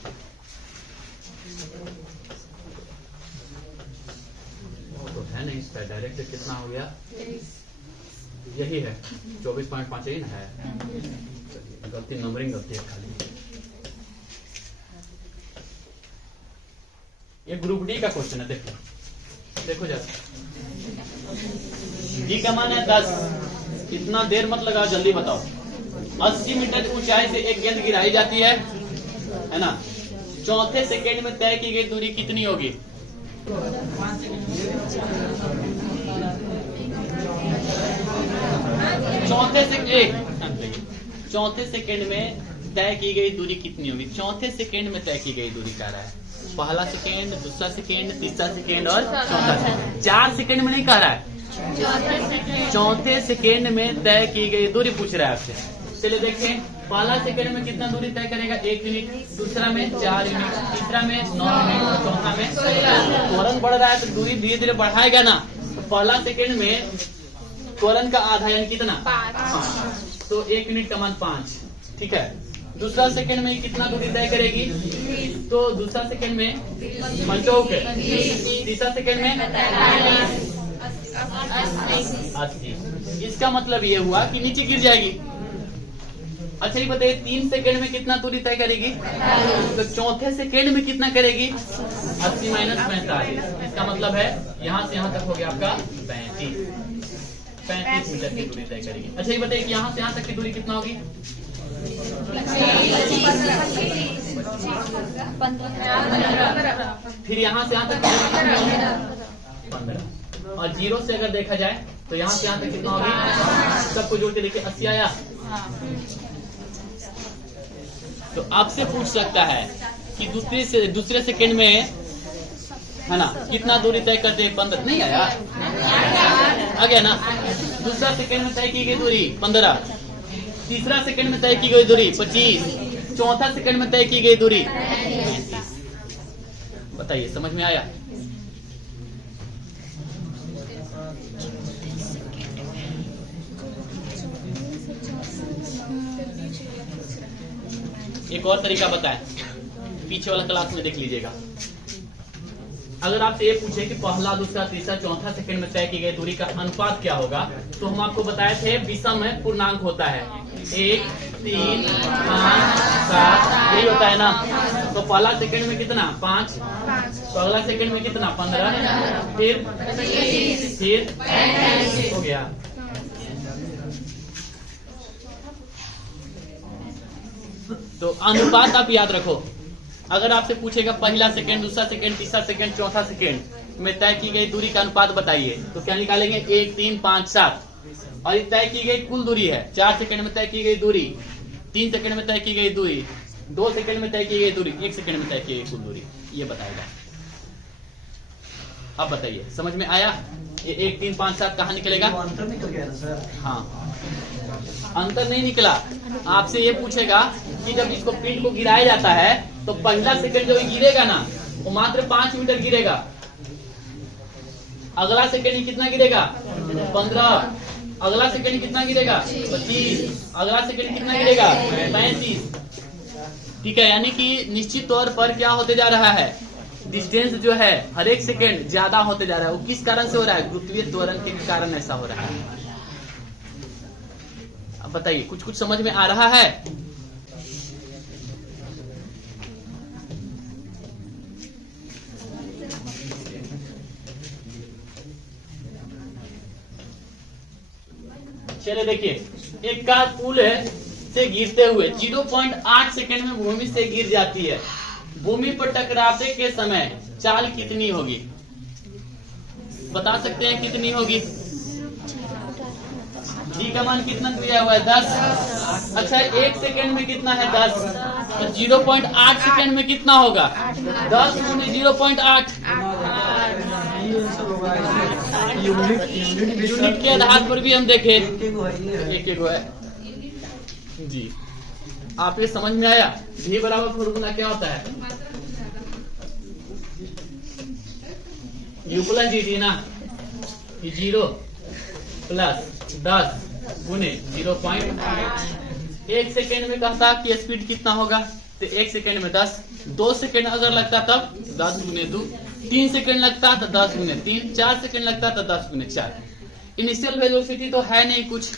तो है नहीं, इसका डायरेक्ट कितना हो गया, यही है 24.5 ही ना है, गलती नंबरिंग गलती है खाली। ये ग्रुप डी का क्वेश्चन है, देखो जरा, डी का मान है 10, इतना देर मत लगाओ, जल्दी बताओ। 80 मीटर ऊंचाई से एक गेंद गिराई जाती है ना, चौथे सेकेंड में तय की गई दूरी कितनी होगी? चौथे सेकेंड में तय की गई दूरी कितनी होगी? चौथे सेकेंड में तय की गई दूरी कह रहा है, पहला सेकेंड, दूसरा सेकेंड, तीसरा सेकेंड और चौथा सेकेंड। 4 सेकेंड में नहीं कह रहा है, चौथे सेकेंड में तय की गई दूरी पूछ रहा है आपसे। चलिए देखें, पहला सेकेंड में कितना दूरी तय करेगा 1 मिनट, दूसरा में 4 मिनट, तीसरा में 9 मिनट और चौथा में त्वरण बढ़ रहा है तो दूरी धीरे धीरे बढ़ाएगा ना। तो पहला सेकेंड में त्वरण का आधा यानी कितना 5, तो 1 मिनट का मान 5, ठीक है। दूसरा सेकंड में कितना दूरी तय करेगी? तो दूसरा सेकंड में 5, तीसरा सेकंड में 80। इसका मतलब ये हुआ कि नीचे गिर जाएगी। अच्छा ये बताइए 3 सेकंड में कितना दूरी तय करेगी? तो चौथे सेकंड में कितना करेगी? 80 माइनस 45। इसका मतलब है यहाँ से यहाँ तक हो गया आपका 35 मीटर की दूरी तय करेगी। अच्छा ये बताइए कि यहाँ से यहाँ तक की दूरी कितना होगी? फिर यहाँ से यहाँ तक 15, और 0 से अगर देखा जाए तो यहाँ से यहाँ तक कितना होगी? सबको जोड़ के देखिए 80 आया। तो आपसे पूछ सकता है कि दूसरे सेकंड में है ना कितना दूरी तय करते हैं? 15 नहीं आया, आ गया ना। दूसरा सेकंड में तय की गई दूरी 15, तीसरा सेकंड में तय की गई दूरी 25, चौथा सेकंड में तय की गई दूरी 35। बताइए समझ में आया? एक और तरीका बताएं, पीछे वाला क्लास में देख लीजिएगा। अगर आपसे ये पूछे कि पहला, दूसरा, तीसरा, चौथा सेकंड में तय की गई दूरी का अनुपात क्या होगा, तो हम आपको बताए थे विषम है, पूर्णांक होता है 1, 3, 5, 7, यही होता है ना। तो पहला सेकंड में कितना 5, तो अगला सेकंड में कितना 15, फिर हो गया। तो अनुपात आप याद रखो। अगर आपसे पूछेगा पहला सेकंड, दूसरा सेकंड, तीसरा सेकंड, चौथा सेकंड में तय की गई दूरी का अनुपात बताइए, तो क्या निकालेंगे? 1, 3, 5, 7। और ये तय की गई कुल दूरी है। 4 सेकंड में तय की गई दूरी, 3 सेकंड में तय की गई दूरी, 2 सेकंड में तय की गई दूरी, 1 सेकंड में तय की गई कुल दूरी, ये बताएगा। अब बताइए समझ में आया? ये 1, 3, 5, 7 कहाँ निकलेगा? अंतर निकल गया ना सर। हाँ, अंतर नहीं निकला। आपसे ये पूछेगा कि जब इसको पिंड को गिराया जाता है तो पहला सेकंड जो गिरेगा ना वो मात्र 5 मीटर गिरेगा। अगला सेकंड कितना गिरेगा? 15। अगला सेकंड कितना गिरेगा? 25। अगला सेकंड कितना गिरेगा? 35। ठीक है, यानी कि निश्चित तौर पर क्या होते जा रहा है? डिस्टेंस जो है हर एक सेकंड ज्यादा होते जा रहा है। वो किस कारण से हो रहा है? गुरुत्वीय त्वरण के कारण ऐसा हो रहा है। अब बताइए, कुछ कुछ समझ में आ रहा है? चलिए देखिए, एक कार पुल से गिरते हुए 0.8 सेकंड में भूमि से गिर जाती है। भूमि पर टकराते के समय चाल कितनी होगी? बता सकते हैं कितनी होगी? जी का मान कितना दिया हुआ है? 10। अच्छा, 1 सेकंड में कितना है? 10। तो 0.8 सेकंड में कितना होगा? 10 गुने 0.8। यूनिट के आधार पर भी हम देखें, एक है जी। आप ये समझ में आया? V बराबर फॉर्मूला क्या होता है? U प्लस डी ना, 0 प्लस 10 गुने 0.8। 1 सेकेंड में कहता कि स्पीड कितना होगा, तो 1 सेकेंड में 10। 2 सेकेंड अगर लगता तब 10 गुने 2। 3 सेकेंड लगता तो 10 गुने 3। 4 सेकेंड लगता तो 10 गुने 4। इनिशियल वेलोसिटी तो है नहीं कुछ,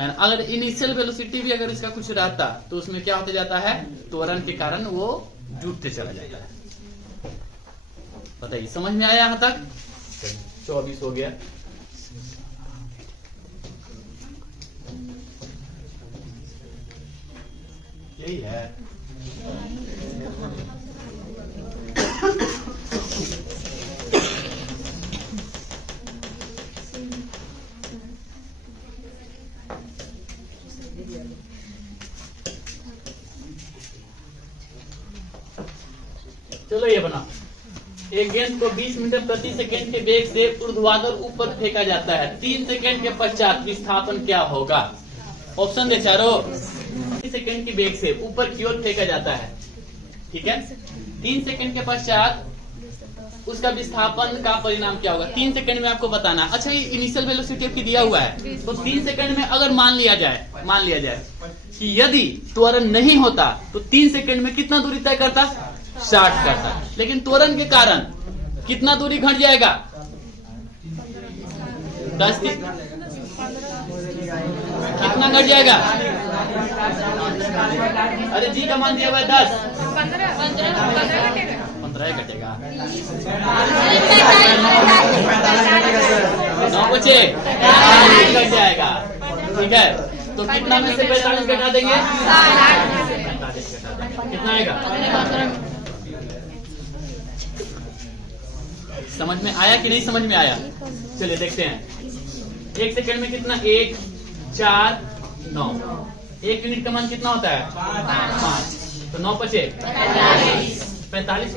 है ना? अगर इनिशियल वेलोसिटी भी अगर इसका कुछ रहता तो उसमें क्या होते जाता है? त्वरण के कारण वो डूबते चला जाता है। बताइए, समझ में आया यहां तक? 24 हो गया। यही है। चलो ये बना, एक गेंद को 20 मीटर प्रति सेकंड के वेग से ऊर्ध्वाधर ऊपर फेंका जाता है। 3 सेकंड के पश्चात विस्थापन क्या होगा? ऑप्शन दे चारों। 3 सेकंड की वेग से ऊपर की ओर फेंका जाता है, ठीक है? 3 सेकंड के पश्चात उसका विस्थापन का परिणाम क्या होगा? 3 सेकंड में आपको बताना। अच्छा, ये इनिशियल वेलोसिटी आपकी दिया हुआ है, तो 3 सेकंड में अगर मान लिया जाए कि यदि त्वरण नहीं होता तो 3 सेकंड में कितना दूरी तय करता? 60 करता। लेकिन त्वरण के कारण कितना दूरी घट जाएगा? 10। कितना घट जाएगा? अरे जी का मान दिया हुआ है 10। 15 घटेगा। 9 बचे घट जाएगा, ठीक है? तो कितना में से 45 घटा देंगे? कितना आएगा? समझ में आया कि नहीं समझ में आया? चलिए देखते हैं। 1 सेकंड में कितना? 1, 4, 9। 1 यूनिट का मान कितना होता है? 5। तो 9 बचे 45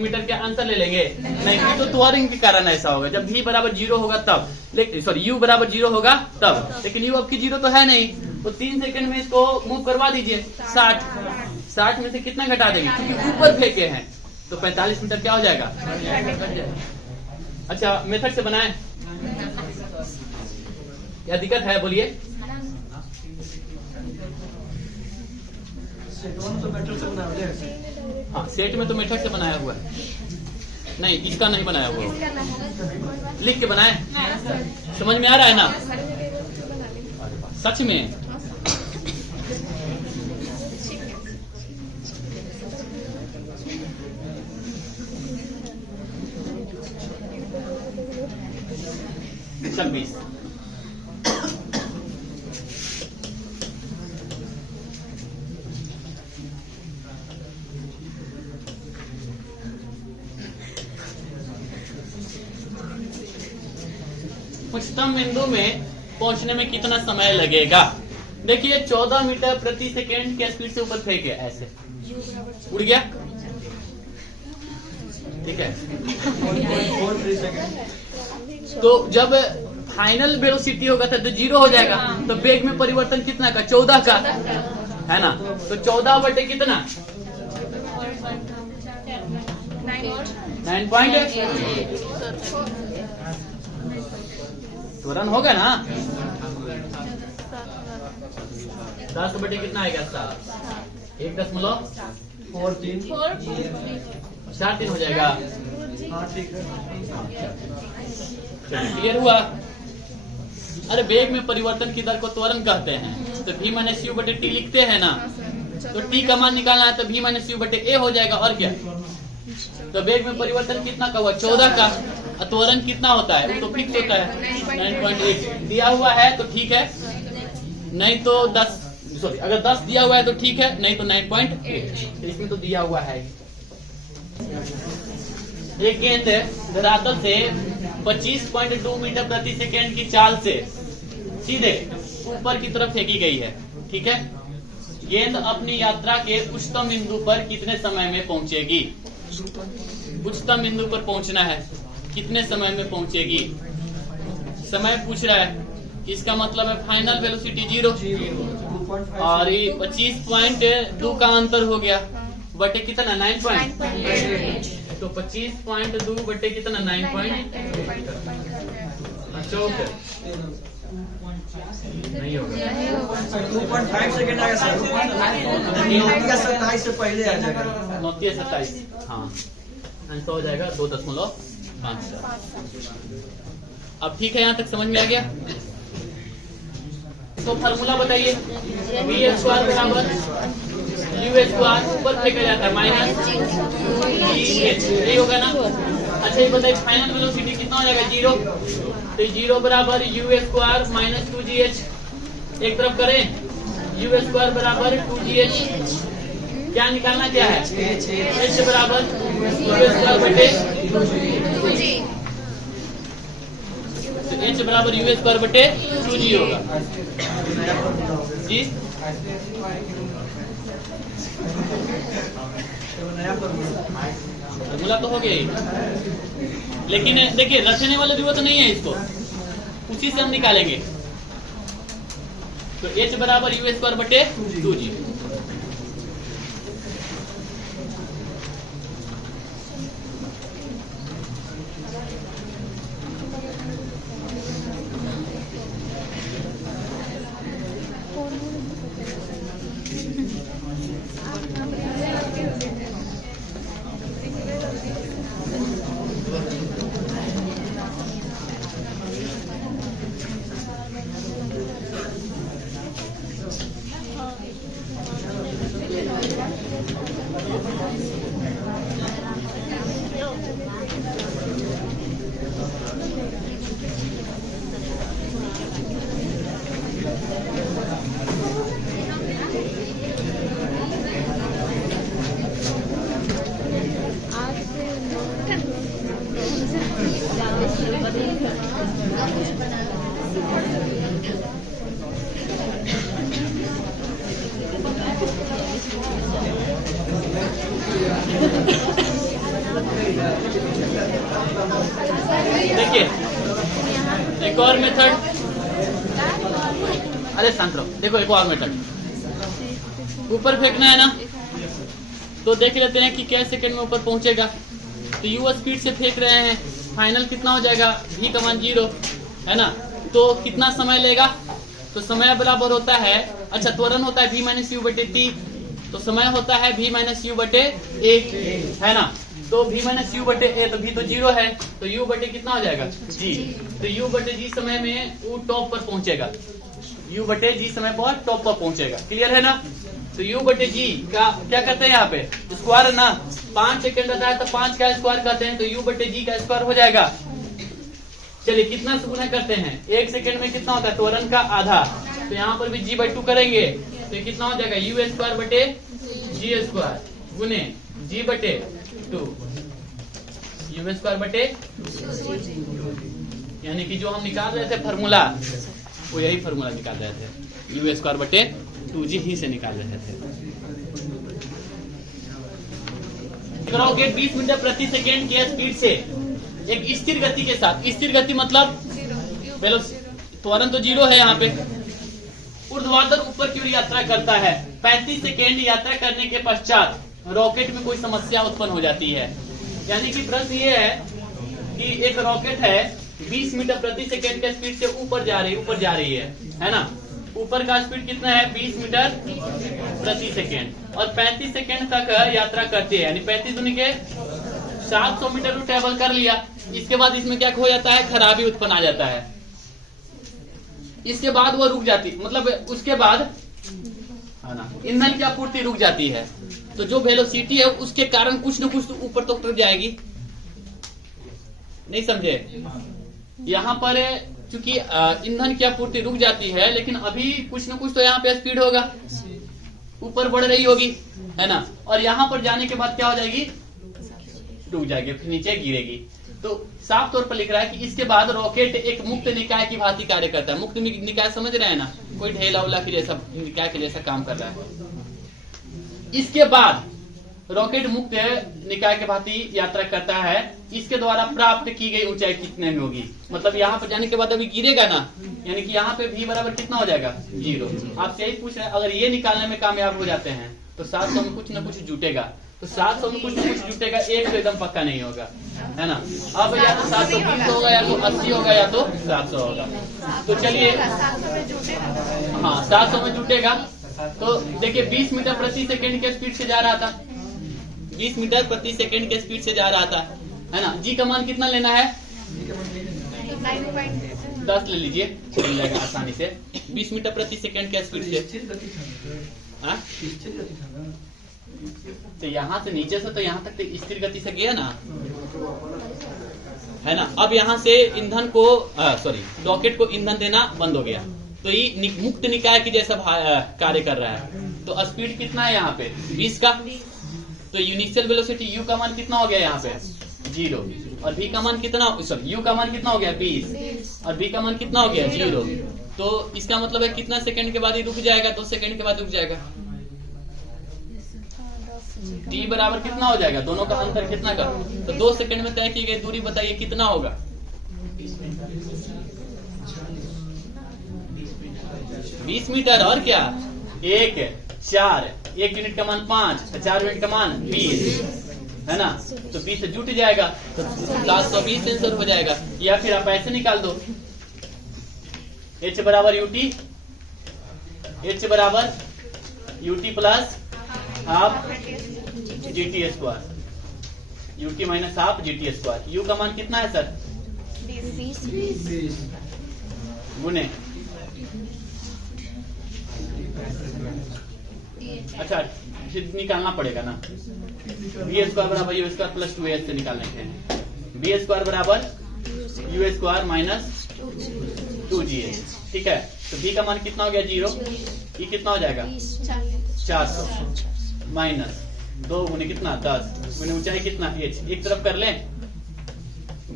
मीटर के आंसर ले लेंगे? नहीं, तो त्वरण के कारण ऐसा होगा। जब v बराबर 0 होगा तब, सॉरी u बराबर 0 होगा तब। लेकिन u आपकी 0 तो है नहीं, तो 3 सेकंड में इसको मूव करवा दीजिए। 60 में से कितना घटा देंगे? क्योंकि ऊपर फेंके हैं, तो 45 मीटर क्या हो जाएगा? अच्छा, मेथड से बनाए या दिक्कत है? बोलिए। हाँ, सेट में तो मेथड से बनाया हुआ है। नहीं, इसका नहीं बनाया हुआ, लिख के बनाए। समझ में आ रहा है ना? सच में छब्बीस। उच्चतम बिंदु में पहुंचने में कितना समय लगेगा? देखिए, 14 मीटर प्रति सेकेंड के स्पीड से ऊपर फेंके, ऐसे उड़ गया, ठीक है? तो जब फाइनल वेलोसिटी होगा तो 0 हो जाएगा, तो वेग में परिवर्तन कितना का? 14 का, है ना? तो 14 बटे कितना? 9.8। त्वरण होगा ना? 10 बटे कितना आएगा? 7। 1.43 हो जाएगा। क्लियर हुआ? अरे वेग में परिवर्तन की दर को त्वरण कहते हैं, तो v माइनस यू बटे टी लिखते हैं ना, तो t का मान निकालना है तो v माइनस यू बटे a हो जाएगा, और क्या। तो वेग में परिवर्तन कितना का हुआ, 14 का, और त्वरण कितना होता है, वो तो फिक्स होता है 9.8 दिया हुआ है तो ठीक है, नहीं तो 10, सॉरी अगर 10 दिया हुआ है तो ठीक है, नहीं तो 9.8, इसमें तो दिया हुआ है। एक गेंद धरातल से 25.2 मीटर प्रति सेकेंड की चाल से सीधे ऊपर की तरफ फेंकी गई है, ठीक है। गेंद अपनी यात्रा के उच्चतम बिंदु पर कितने समय में पहुंचेगी, उच्चतम बिंदु पर पहुंचना है, कितने समय में पहुंचेगी, समय पूछ रहा है, इसका मतलब है फाइनल वेलोसिटी 0, और ये 25.2 का अंतर हो गया बटे कितना 9.8, तो 25.2 बटे कितना 9.8 नहीं होगा, 2.5 सेकंड आएगा सर, 27 से पहले आ जाएगा, 29-27, हाँ आंसर हो जाएगा 2.5। अब ठीक है, यहाँ तक समझ में आ गया। तो फार्मूला बताइए, वी स्क्वायर बराबर यू स्क्वायर ऊपर फेंका जाता है माइनस यही होगा ना। अच्छा ये बताइए फाइनल वेलोसिटी कितना हो जाएगा 0, तो 0 बराबर यू स्क्वायर माइनस 2gh, एक तरफ करें यू स्क्वायर बराबर 2gh, क्या निकालना क्या है h बराबर यू स्क्वायर बटे h बराबर यू स्क्वायर बटे 2g होगा जी। फॉर्मूला तो हो गया ही, लेकिन देखिए रचने वाला जरूरत नहीं है, इसको उसी से हम निकालेंगे। तो h बराबर यू स्क्वायर बटे 2g, देखिए एक और मेथड, अरे शांत रहो, देखो एक और मेथड, ऊपर फेंकना है ना, तो देख लेते हैं कि क्या सेकंड में ऊपर पहुंचेगा। तो यू स्पीड से फेंक रहे हैं, फाइनल कितना हो जाएगा v का मान 0 है ना, तो कितना समय लेगा, तो समय बराबर होता है, अच्छा त्वरण होता है v माइनस यू बटे t, तो समय होता है v माइनस यू बटे a है ना, तो v माइनस यू बटे a, तो v तो 0 है, तो u बटे कितना हो जाएगा g, तो u बटे g समय में वो टॉप पर पहुंचेगा, u बटे g समय पर टॉप पर पहुंचेगा, क्लियर है ना। तो u बटे g का क्या कहते हैं यहाँ पे स्क्वायर है ना, 5 सेकंड रहता है तो 5 का स्क्वायर कहते हैं, तो u बटे g का स्क्वायर हो जाएगा। चलिए कितना से गुना करते हैं, 1 सेकंड में कितना होता है त्वरण का आधा, तो यहाँ पर भी g/2 करेंगे तो कितना हो जाएगा u स्क्वायर बटे g स्क्वायर गुने g बटे 2 u स्क्वायर बटे, यानी कि जो हम निकाल रहे थे फार्मूला वो यही फार्मूला निकाल रहे थे, u स्क्वायर बटे 2g ही से निकाल रहे थे। रॉकेट 20 मीटर प्रति सेकेंड के स्पीड से एक स्थिर गति के साथ, स्थिर गति मतलब त्वरण तो 0 है यहाँ पे, ऊर्ध्वाधर ऊपर की ओर यात्रा करता है। 35 सेकेंड यात्रा करने के पश्चात रॉकेट में कोई समस्या उत्पन्न हो जाती है। यानी कि प्रश्न ये है कि एक रॉकेट है 20 मीटर प्रति सेकेंड के स्पीड से ऊपर जा रही है ना, ऊपर का स्पीड कितना है 20 मीटर प्रति सेकेंड, और 35 सेकेंड तक यात्रा करती है, यानी 35 दूनी के 700 मीटर ट्रेवल कर लिया। इसके बाद इसमें क्या हो जाता है, खराबी उत्पन्न आ जाता है। इसके बाद वो रुक जाती, मतलब उसके बाद है ना ईंधन की आपूर्ति रुक जाती है, तो जो वेलोसिटी है उसके कारण कुछ न कुछ तो ऊपर तक तो जाएगी। नहीं समझे? यहाँ पर चूंकि ईंधन की आपूर्ति रुक जाती है, लेकिन अभी कुछ न कुछ तो यहाँ पे स्पीड होगा, ऊपर बढ़ रही होगी, है ना। और यहाँ पर जाने के बाद क्या हो जाएगी, रुक जाएगी, फिर नीचे गिरेगी। तो साफ तौर पर लिख रहा है कि इसके बाद रॉकेट एक मुक्त निकाय की भांति कार्य करता है। मुक्त निकाय समझ रहे हैं ना, कोई ढेला उला के जैसा निकाय के जैसा काम कर रहा है। इसके बाद रॉकेट मुक्त निकाय के भांति यात्रा करता है। इसके द्वारा प्राप्त की गई ऊंचाई कितने में होगी, मतलब यहाँ पर जाने के बाद अभी गिरेगा ना, यानी कि यहाँ पे v बराबर कितना हो जाएगा, 0। आपसे यही पूछ रहे हैं, अगर ये निकालने में कामयाब हो जाते हैं तो 700 में कुछ न कुछ जुटेगा, तो 700 में कुछ न कुछ जुटेगा, एक तो एकदम पक्का नहीं होगा, है ना। अब या तो 720 होगा, या तो 80 होगा, या तो 700 होगा। तो चलिए, हाँ 700 में जुटेगा। तो देखिए 20 मीटर प्रति सेकेंड के स्पीड से जा रहा था, 20 मीटर प्रति सेकेंड के स्पीड से जा रहा था, है ना। जी का मान कितना लेना है, 10 ले लीजिए, चल जाएगा आसानी से। 20 मीटर प्रति सेकेंड के स्पीड से, तो यहाँ से नीचे से तो यहाँ तक तो स्थिर गति से गया ना, है ना। अब यहाँ से ईंधन को रॉकेट को ईंधन देना बंद हो गया, तो ये मुक्त निकाय की जैसा कार्य कर रहा है। तो स्पीड कितना है यहाँ पे, 20 का। तो इनिशियल वेलोसिटी यू का मान कितना हो गया यहाँ पे, 0। और v का मान कितना, सॉरी u का मान कितना हो गया, 20। और v का मान कितना हो गया, 0। तो इसका मतलब है कितना सेकंड के बाद ही रुक जाएगा, 2 सेकंड के बाद रुक जाएगा। t बराबर कितना हो जाएगा, दोनों का अंतर कितना का, तो 2 सेकंड में तय की गई दूरी बताइए कितना होगा, 20 मीटर। और क्या, 1 यूनिट का मान 5, 4 यूनिट का मान 20, है ना। तो 20 से जुट जाएगा, तो 720 आंसर हो जाएगा। या फिर आप ऐसे निकाल दो, h बराबर यूटी, h बराबर UT plus half GT square, UT minus half GT square. You का मान कितना है सर, 20 गुने, अच्छा फिर निकालना पड़ेगा ना, बी स्क्वायर बराबर यू स्क्वायर प्लस 2a से निकालने के हैं। बी स्क्वायर बराबर यू स्क्वायर माइनस 2ga, ठीक है। तो b का मान कितना हो गया, 0। ये कितना हो जाएगा, 400 माइनस 2 गुने कितना, 10 गुने ऊंचाई कितना, h। एक तरफ कर लें,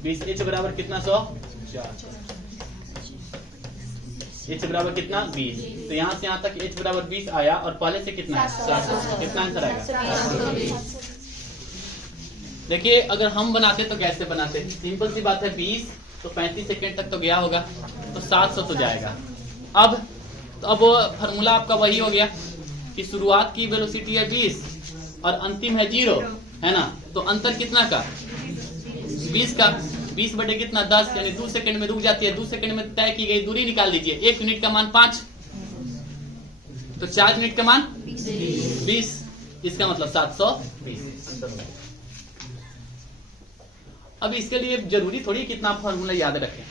20 h बराबर कितना, 100, h बराबर कितना, 20। तो यहाँ से यहाँ तक h बराबर 20 आया, और पहले से कितना है, 700। कितना आंसर आएगा। देखिए अगर हम बनाते तो कैसे बनाते, सिंपल सी बात है, 20 तो 35 सेकंड तक तो गया होगा, तो 700 तो जाएगा। अब फार्मूला आपका वही हो गया कि शुरुआत की वेलोसिटी है 20 और अंतिम है 0, है ना। तो अंतर कितना का, 20 का, 20 बटे कितना, 10, यानी 2 सेकंड में रुक जाती है। 2 सेकंड में तय की गई दूरी निकाल दीजिए। 1 यूनिट का मान 5, तो 4 यूनिट का मान 20, इसका मतलब 720। अब इसके लिए जरूरी थोड़ी कितना फॉर्मूला याद रखें,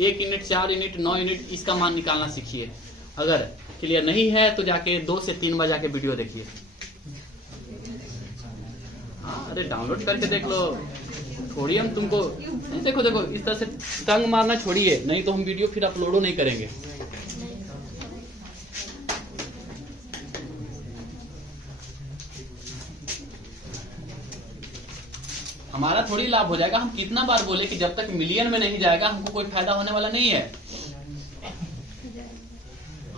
1 यूनिट, 4 यूनिट, 9 यूनिट, इसका मान निकालना सीखिए। अगर क्लियर नहीं है तो जाके 2 से 3 बार जाके वीडियो देखिए। अरे डाउनलोड करके देख लो, थोड़ी हम तुमको देखो इस तरह से तंग मारना छोड़िए, नहीं तो हम वीडियो फिर अपलोड नहीं करेंगे। हमारा थोड़ी लाभ हो जाएगा। हम कितना बार बोले कि जब तक मिलियन में नहीं जाएगा हमको कोई फायदा होने वाला नहीं है।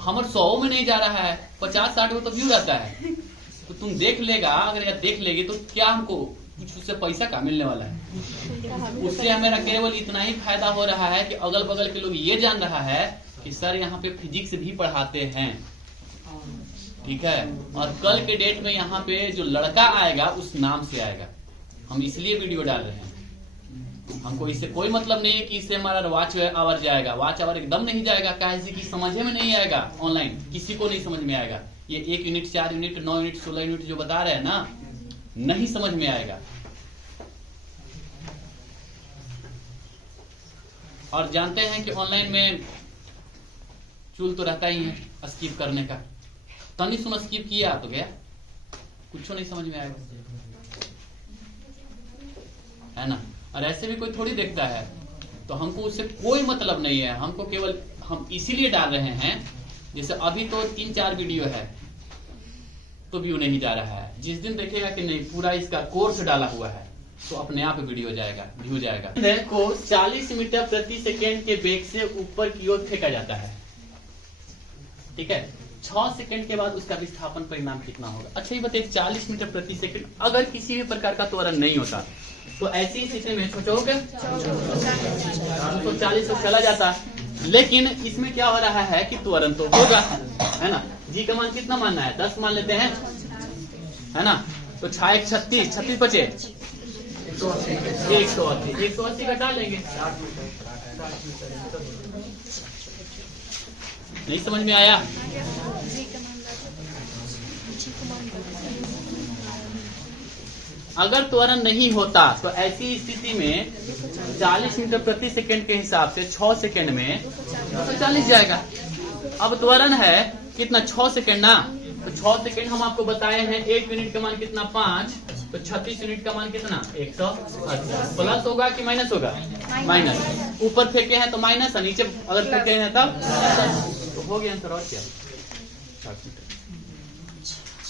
हमारे 100 में नहीं जा रहा है, 50-60 में तो व्यू रहता है, तो तुम देख लेगा अगर या देख लेगी तो क्या हमको कुछ उससे पैसा का मिलने वाला है। उससे हमें केवल इतना ही फायदा हो रहा है कि अगल बगल के लोग ये जान रहा है कि सर यहाँ पे फिजिक्स भी पढ़ाते हैं, ठीक है। और कल के डेट में यहाँ पे जो लड़का आएगा उस नाम से आएगा। हम इसलिए वीडियो डाल रहे हैं, हमको इससे कोई मतलब नहीं है कि इससे हमारा वॉच आवर जाएगा। वॉच आवर एकदम नहीं जाएगा, काहे कि समझे में नहीं आएगा, ऑनलाइन किसी को नहीं समझ में आएगा। ये 1 यूनिट, 4 यूनिट, 9 यूनिट, 16 यूनिट जो बता रहे हैं ना, नहीं समझ में आएगा। और जानते हैं कि ऑनलाइन में चूल तो रहता ही है स्किप करने का। तनी सुन स्किप किया तो गया, कुछ नहीं समझ में आएगा, है ना। और ऐसे भी कोई थोड़ी देखता है, तो हमको उससे कोई मतलब नहीं है। हमको केवल हम इसीलिए डाल रहे हैं, जैसे अभी तो 3-4 वीडियो है तो व्यू नहीं जा रहा है। जिस दिन देखेगा कि नहीं पूरा इसका कोर्स डाला हुआ है तो अपने आप वीडियो जाएगा, व्यू जाएगा। को 40 मीटर प्रति सेकेंड के वेग से ऊपर की ओर फेंका जाता है, ठीक है। 6 सेकंड के बाद उसका विस्थापन परिणाम कितना होगा? अच्छा ये बताइए, 40 मीटर प्रति सेकंड अगर किसी भी प्रकार का त्वरण नहीं होता तो ऐसी स्थिति में सोचोगे 240 से चला जाता, लेकिन इसमें क्या हो रहा है कि त्वरण तो होगा, है ना। जी का मान कितना मानना है? 10 मान लेते हैं, है ना। तो 6 36, 36 बचे 180 घटा लेंगे। नहीं समझ में आया? अगर त्वरण नहीं होता तो ऐसी स्थिति में 40 मीटर प्रति सेकंड के हिसाब से 6 सेकंड में 240 जाएगा। अब त्वरण है कितना? 6 सेकंड ना, तो 6 सेकंड हम आपको बताए हैं। 1 मिनट का मान कितना? 5, तो 36 यूनिट का मान कितना? 180। प्लस होगा कि माइनस होगा? माइनस। ऊपर फेंके हैं तो माइनस, नीचे अगर फेंके हैं तब तो हो गया आंसर। और क्या?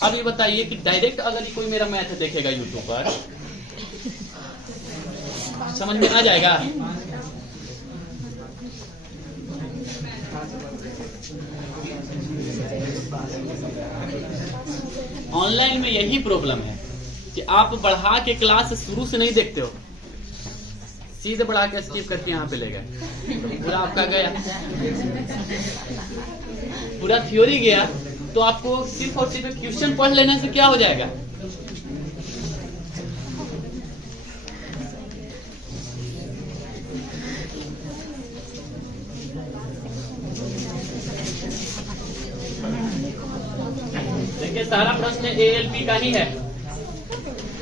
अब ये बताइए कि डायरेक्ट अगर कोई मेरा मैथ देखेगा यूट्यूब पर, समझ में आ जाएगा? ऑनलाइन में यही प्रॉब्लम है कि आप बढ़ा के क्लास शुरू से नहीं देखते हो, सीधे बढ़ा के स्किप करके यहाँ पे ले गए, तो पूरा आपका गया, पूरा थ्योरी गया। तो आपको सिर्फ और सिर्फ क्वेश्चन पढ़ लेने से क्या हो जाएगा? देखिए सारा प्रश्न ALP का ही है,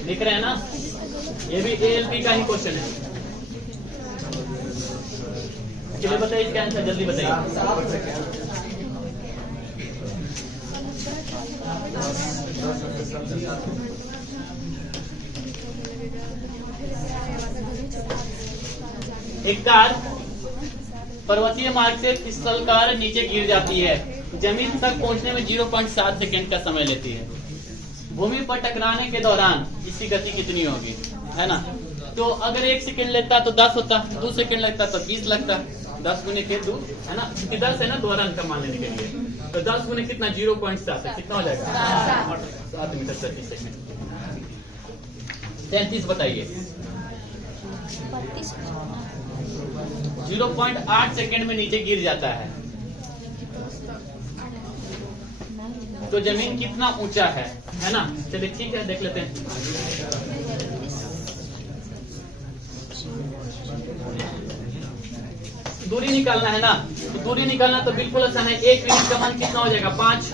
दिख रहा है ना। ये भी ALP का ही क्वेश्चन है। चलिए बताइए इसका आंसर, जल्दी बताइए। एक कार पर्वतीय मार्ग से फिसलकर नीचे गिर जाती है। जमीन तक पहुंचने में 0.7 सेकंड का समय लेती है। भूमि पर टकराने के दौरान इसकी गति कितनी होगी, है ना। तो अगर 1 सेकंड लेता तो 10 होता, 2 सेकंड लगता तो 20 लगता। 10 गुने के 2, है ना। किधर से ना त्वरण का मान लेने के लिए, तो 10 गुने कितना? 0.7, कितना हो जाएगा? 7 मीटर प्रति सेकंड। 33 बताइए। 0.8 सेकंड में नीचे गिर जाता है, तो जमीन कितना ऊंचा है ना। चलिए ठीक है, देख लेते हैं। दूरी निकालना है ना, तो दूरी निकालना तो बिल्कुल आसान है। 1 मिनट का मान कितना हो जाएगा? 5,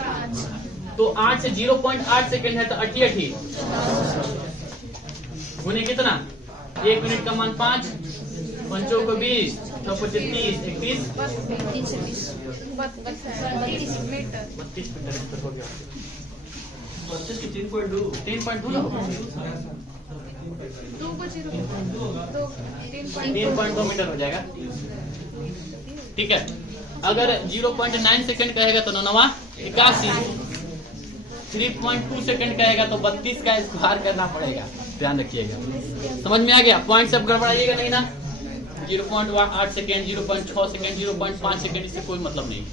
तो 8 से 0.8 सेकंड है तो 88 गुने कितना? 1 मिनट का मान 5, 5 को 20, 6 को 30, 31, 32 मीटर हो गया। 3.2 ना, 3.2 मीटर हो जाएगा, ठीक है। अगर 0.9 सेकंड कहेगा तो 9 81, 3.2 सेकंड कहेगा तो 32 का स्क्वायर करना पड़ेगा। ध्यान रखिएगा, समझ में आ गया? पॉइंट सब गड़बड़ाइएगा नहीं ना। 0.8 सेकंड, 0.6 सेकंड, 0.5 सेकंड, इससे कोई मतलब नहीं।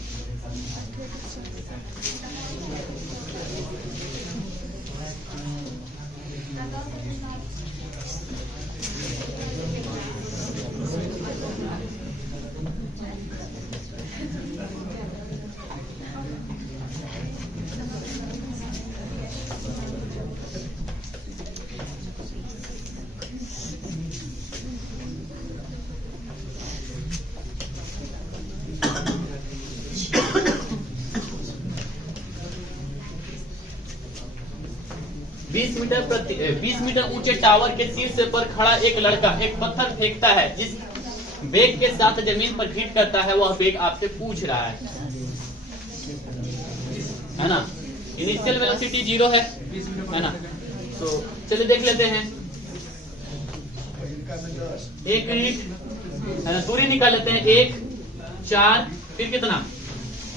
बीस मीटर ऊंचे टावर के शीर्ष पर खड़ा एक लड़का एक पत्थर फेंकता है वेग के साथ जमीन पर हिट करता है वह वेग आपसे पूछ रहा है ना। इनिशियल वेलोसिटी 0 है ना। तो चलिए देख लेते हैं। एक यूनिट है ना, दूरी निकाल लेते हैं। 1 4 फिर कितना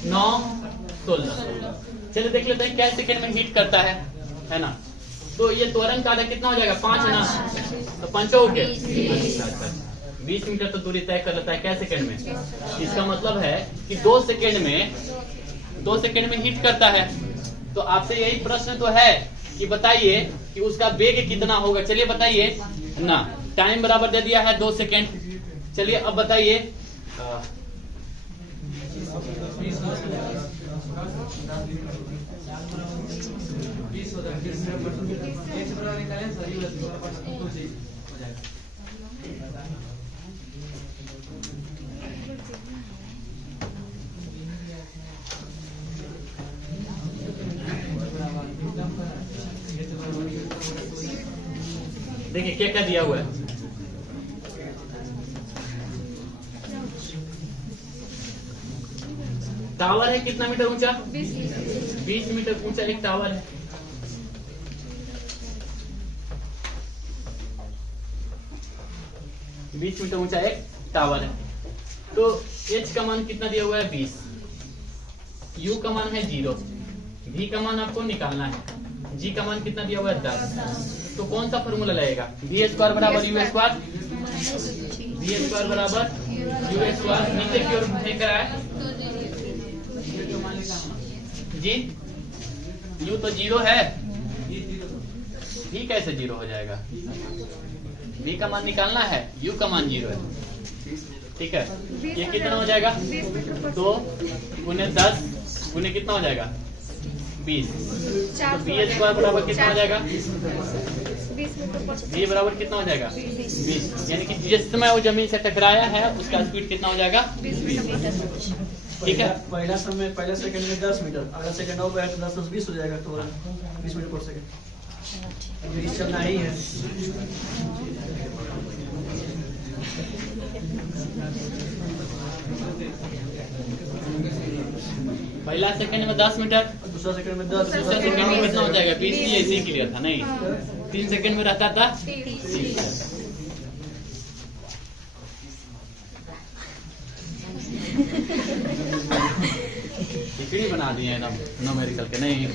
9 16। चलिए देख लेते हैं क्या सेकंड में हिट करता है ना। तो ये त्वरण का आधा कितना हो जाएगा 5 है ना। तो 5 हो गए 20 मीटर तो दूरी तय कर लेता है क्या सेकंड में। इसका मतलब है कि 2 सेकंड में हिट करता है। तो आपसे यही प्रश्न तो है कि बताइए कि उसका वेग कितना होगा। चलिए बताइए ना। टाइम बराबर दे दिया है 2 सेकंड। चलिए अब बताइए देखिए क्या क्या दिया हुआ है। टावर है कितना मीटर ऊंचा 20 मीटर ऊंचा एक टावर है। बीस मीटर ऊंचा एक टावर है। तो H का मान कितना दिया हुआ है 20, U का मान है 0, V का मान आपको निकालना है, G का मान कितना दिया हुआ है 10। तो कौन सा फॉर्मूला लगेगा V² बराबर U², V² बराबर U²। नीचे की ओर फेंक रहा है जी। U तो 0 है, V कैसे 0 हो जाएगा। V का मान निकालना है, U का मान 0 है। ठीक है, ये कितना हो जाएगा 2 गुने 10 गुने कितना हो जाएगा 20। तो V² बराबर कितना हो जाएगा V बराबर कितना हो जाएगा 20। यानी कि जिस समय वो जमीन से टकराया है उसका स्पीड कितना हो जाएगा 20। ठीक है, पहला सेकंड में 10 मीटर, अगला सेकंड हो गया तो 10 10 20 हो जाएगा। तो 20 मीटर पर सेकंड ये चलना ही है। पहला सेकंड में 10 मीटर, दूसरा सेकंड में 10, दूसरा सेकंड में कितना हो जाएगा 20। ऐसे ही क्लियर था नहीं, 3 सेकंड में रहता था 30। खिचड़ी बना दिए एकदम न्यूमेरिकल के नहीं।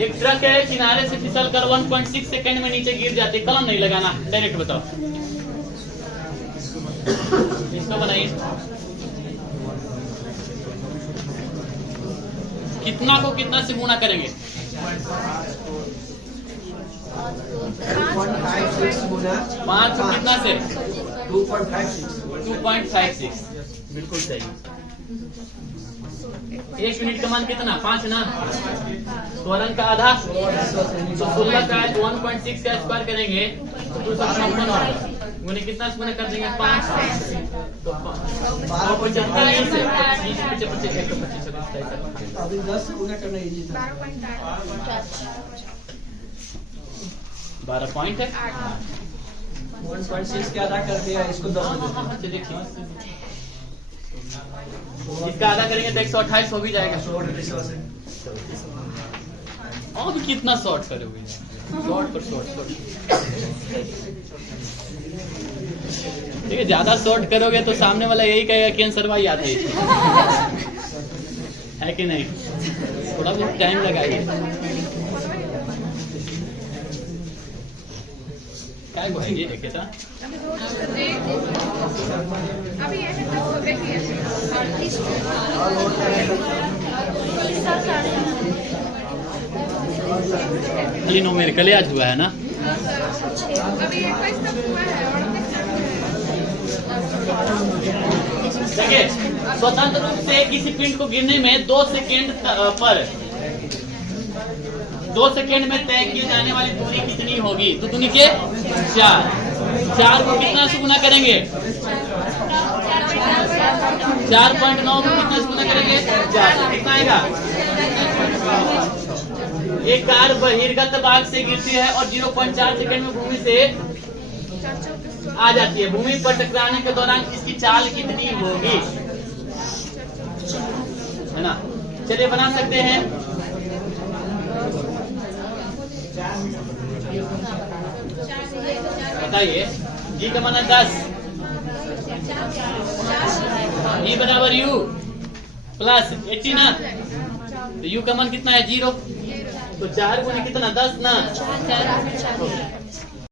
एक ट्रक है किनारे से फिसल कर 1.6 सेकंड में नीचे गिर जाती है। कलम नहीं लगाना, डायरेक्ट बताओ। इसको बनाइए। कितना को कितना से गुणा करेंगे 5 को कितना से 2.56। बिल्कुल सही। 1 यूनिट का मान कितना 5 ना। त्वरण का आधा तो 16 का 1.6 का स्क्वायर करेंगे तो 256 होगा। गुने कितना से गुना कर देंगे 5 तो 12 पॉइंट है। 1.6 के आधा कर दिया, इसको 10 देखिए इसका आधा करेंगे तो 128 हो भी जाएगा। और कितना शॉर्ट करोगे, शॉर्ट पर शॉर्ट। ठीक है, ज्यादा शॉर्ट करोगे तो सामने वाला यही कहेगा कि आंसर भाई याद है कि नहीं। थोड़ा बहुत टाइम लगाइए। क्या कहेंगे एक ये न्यूमेरिकल आज हुआ है ना। देखिए, स्वतंत्र रूप से किसी पिंड को गिरने में 2 सेकेंड पर 2 सेकेंड में तय की जाने वाली दूरी कितनी होगी। तो नीचे 4 को कितना से गुना करेंगे 4.9 को कितना से गुना करेंगे 4। कितना आएगा एक कार बहिर्गत भाग से गिरती है और 0.4 सेकंड में भूमि से आ जाती है। भूमि पर टकराने के दौरान इसकी चाल कितनी होगी, है ना। चलिए बना सकते हैं। बताइए, जी का मान है 10, ई बराबर यू प्लस 80 ना, तो यू का मान कितना है 0, तो 4 गुने कितना 10 ना।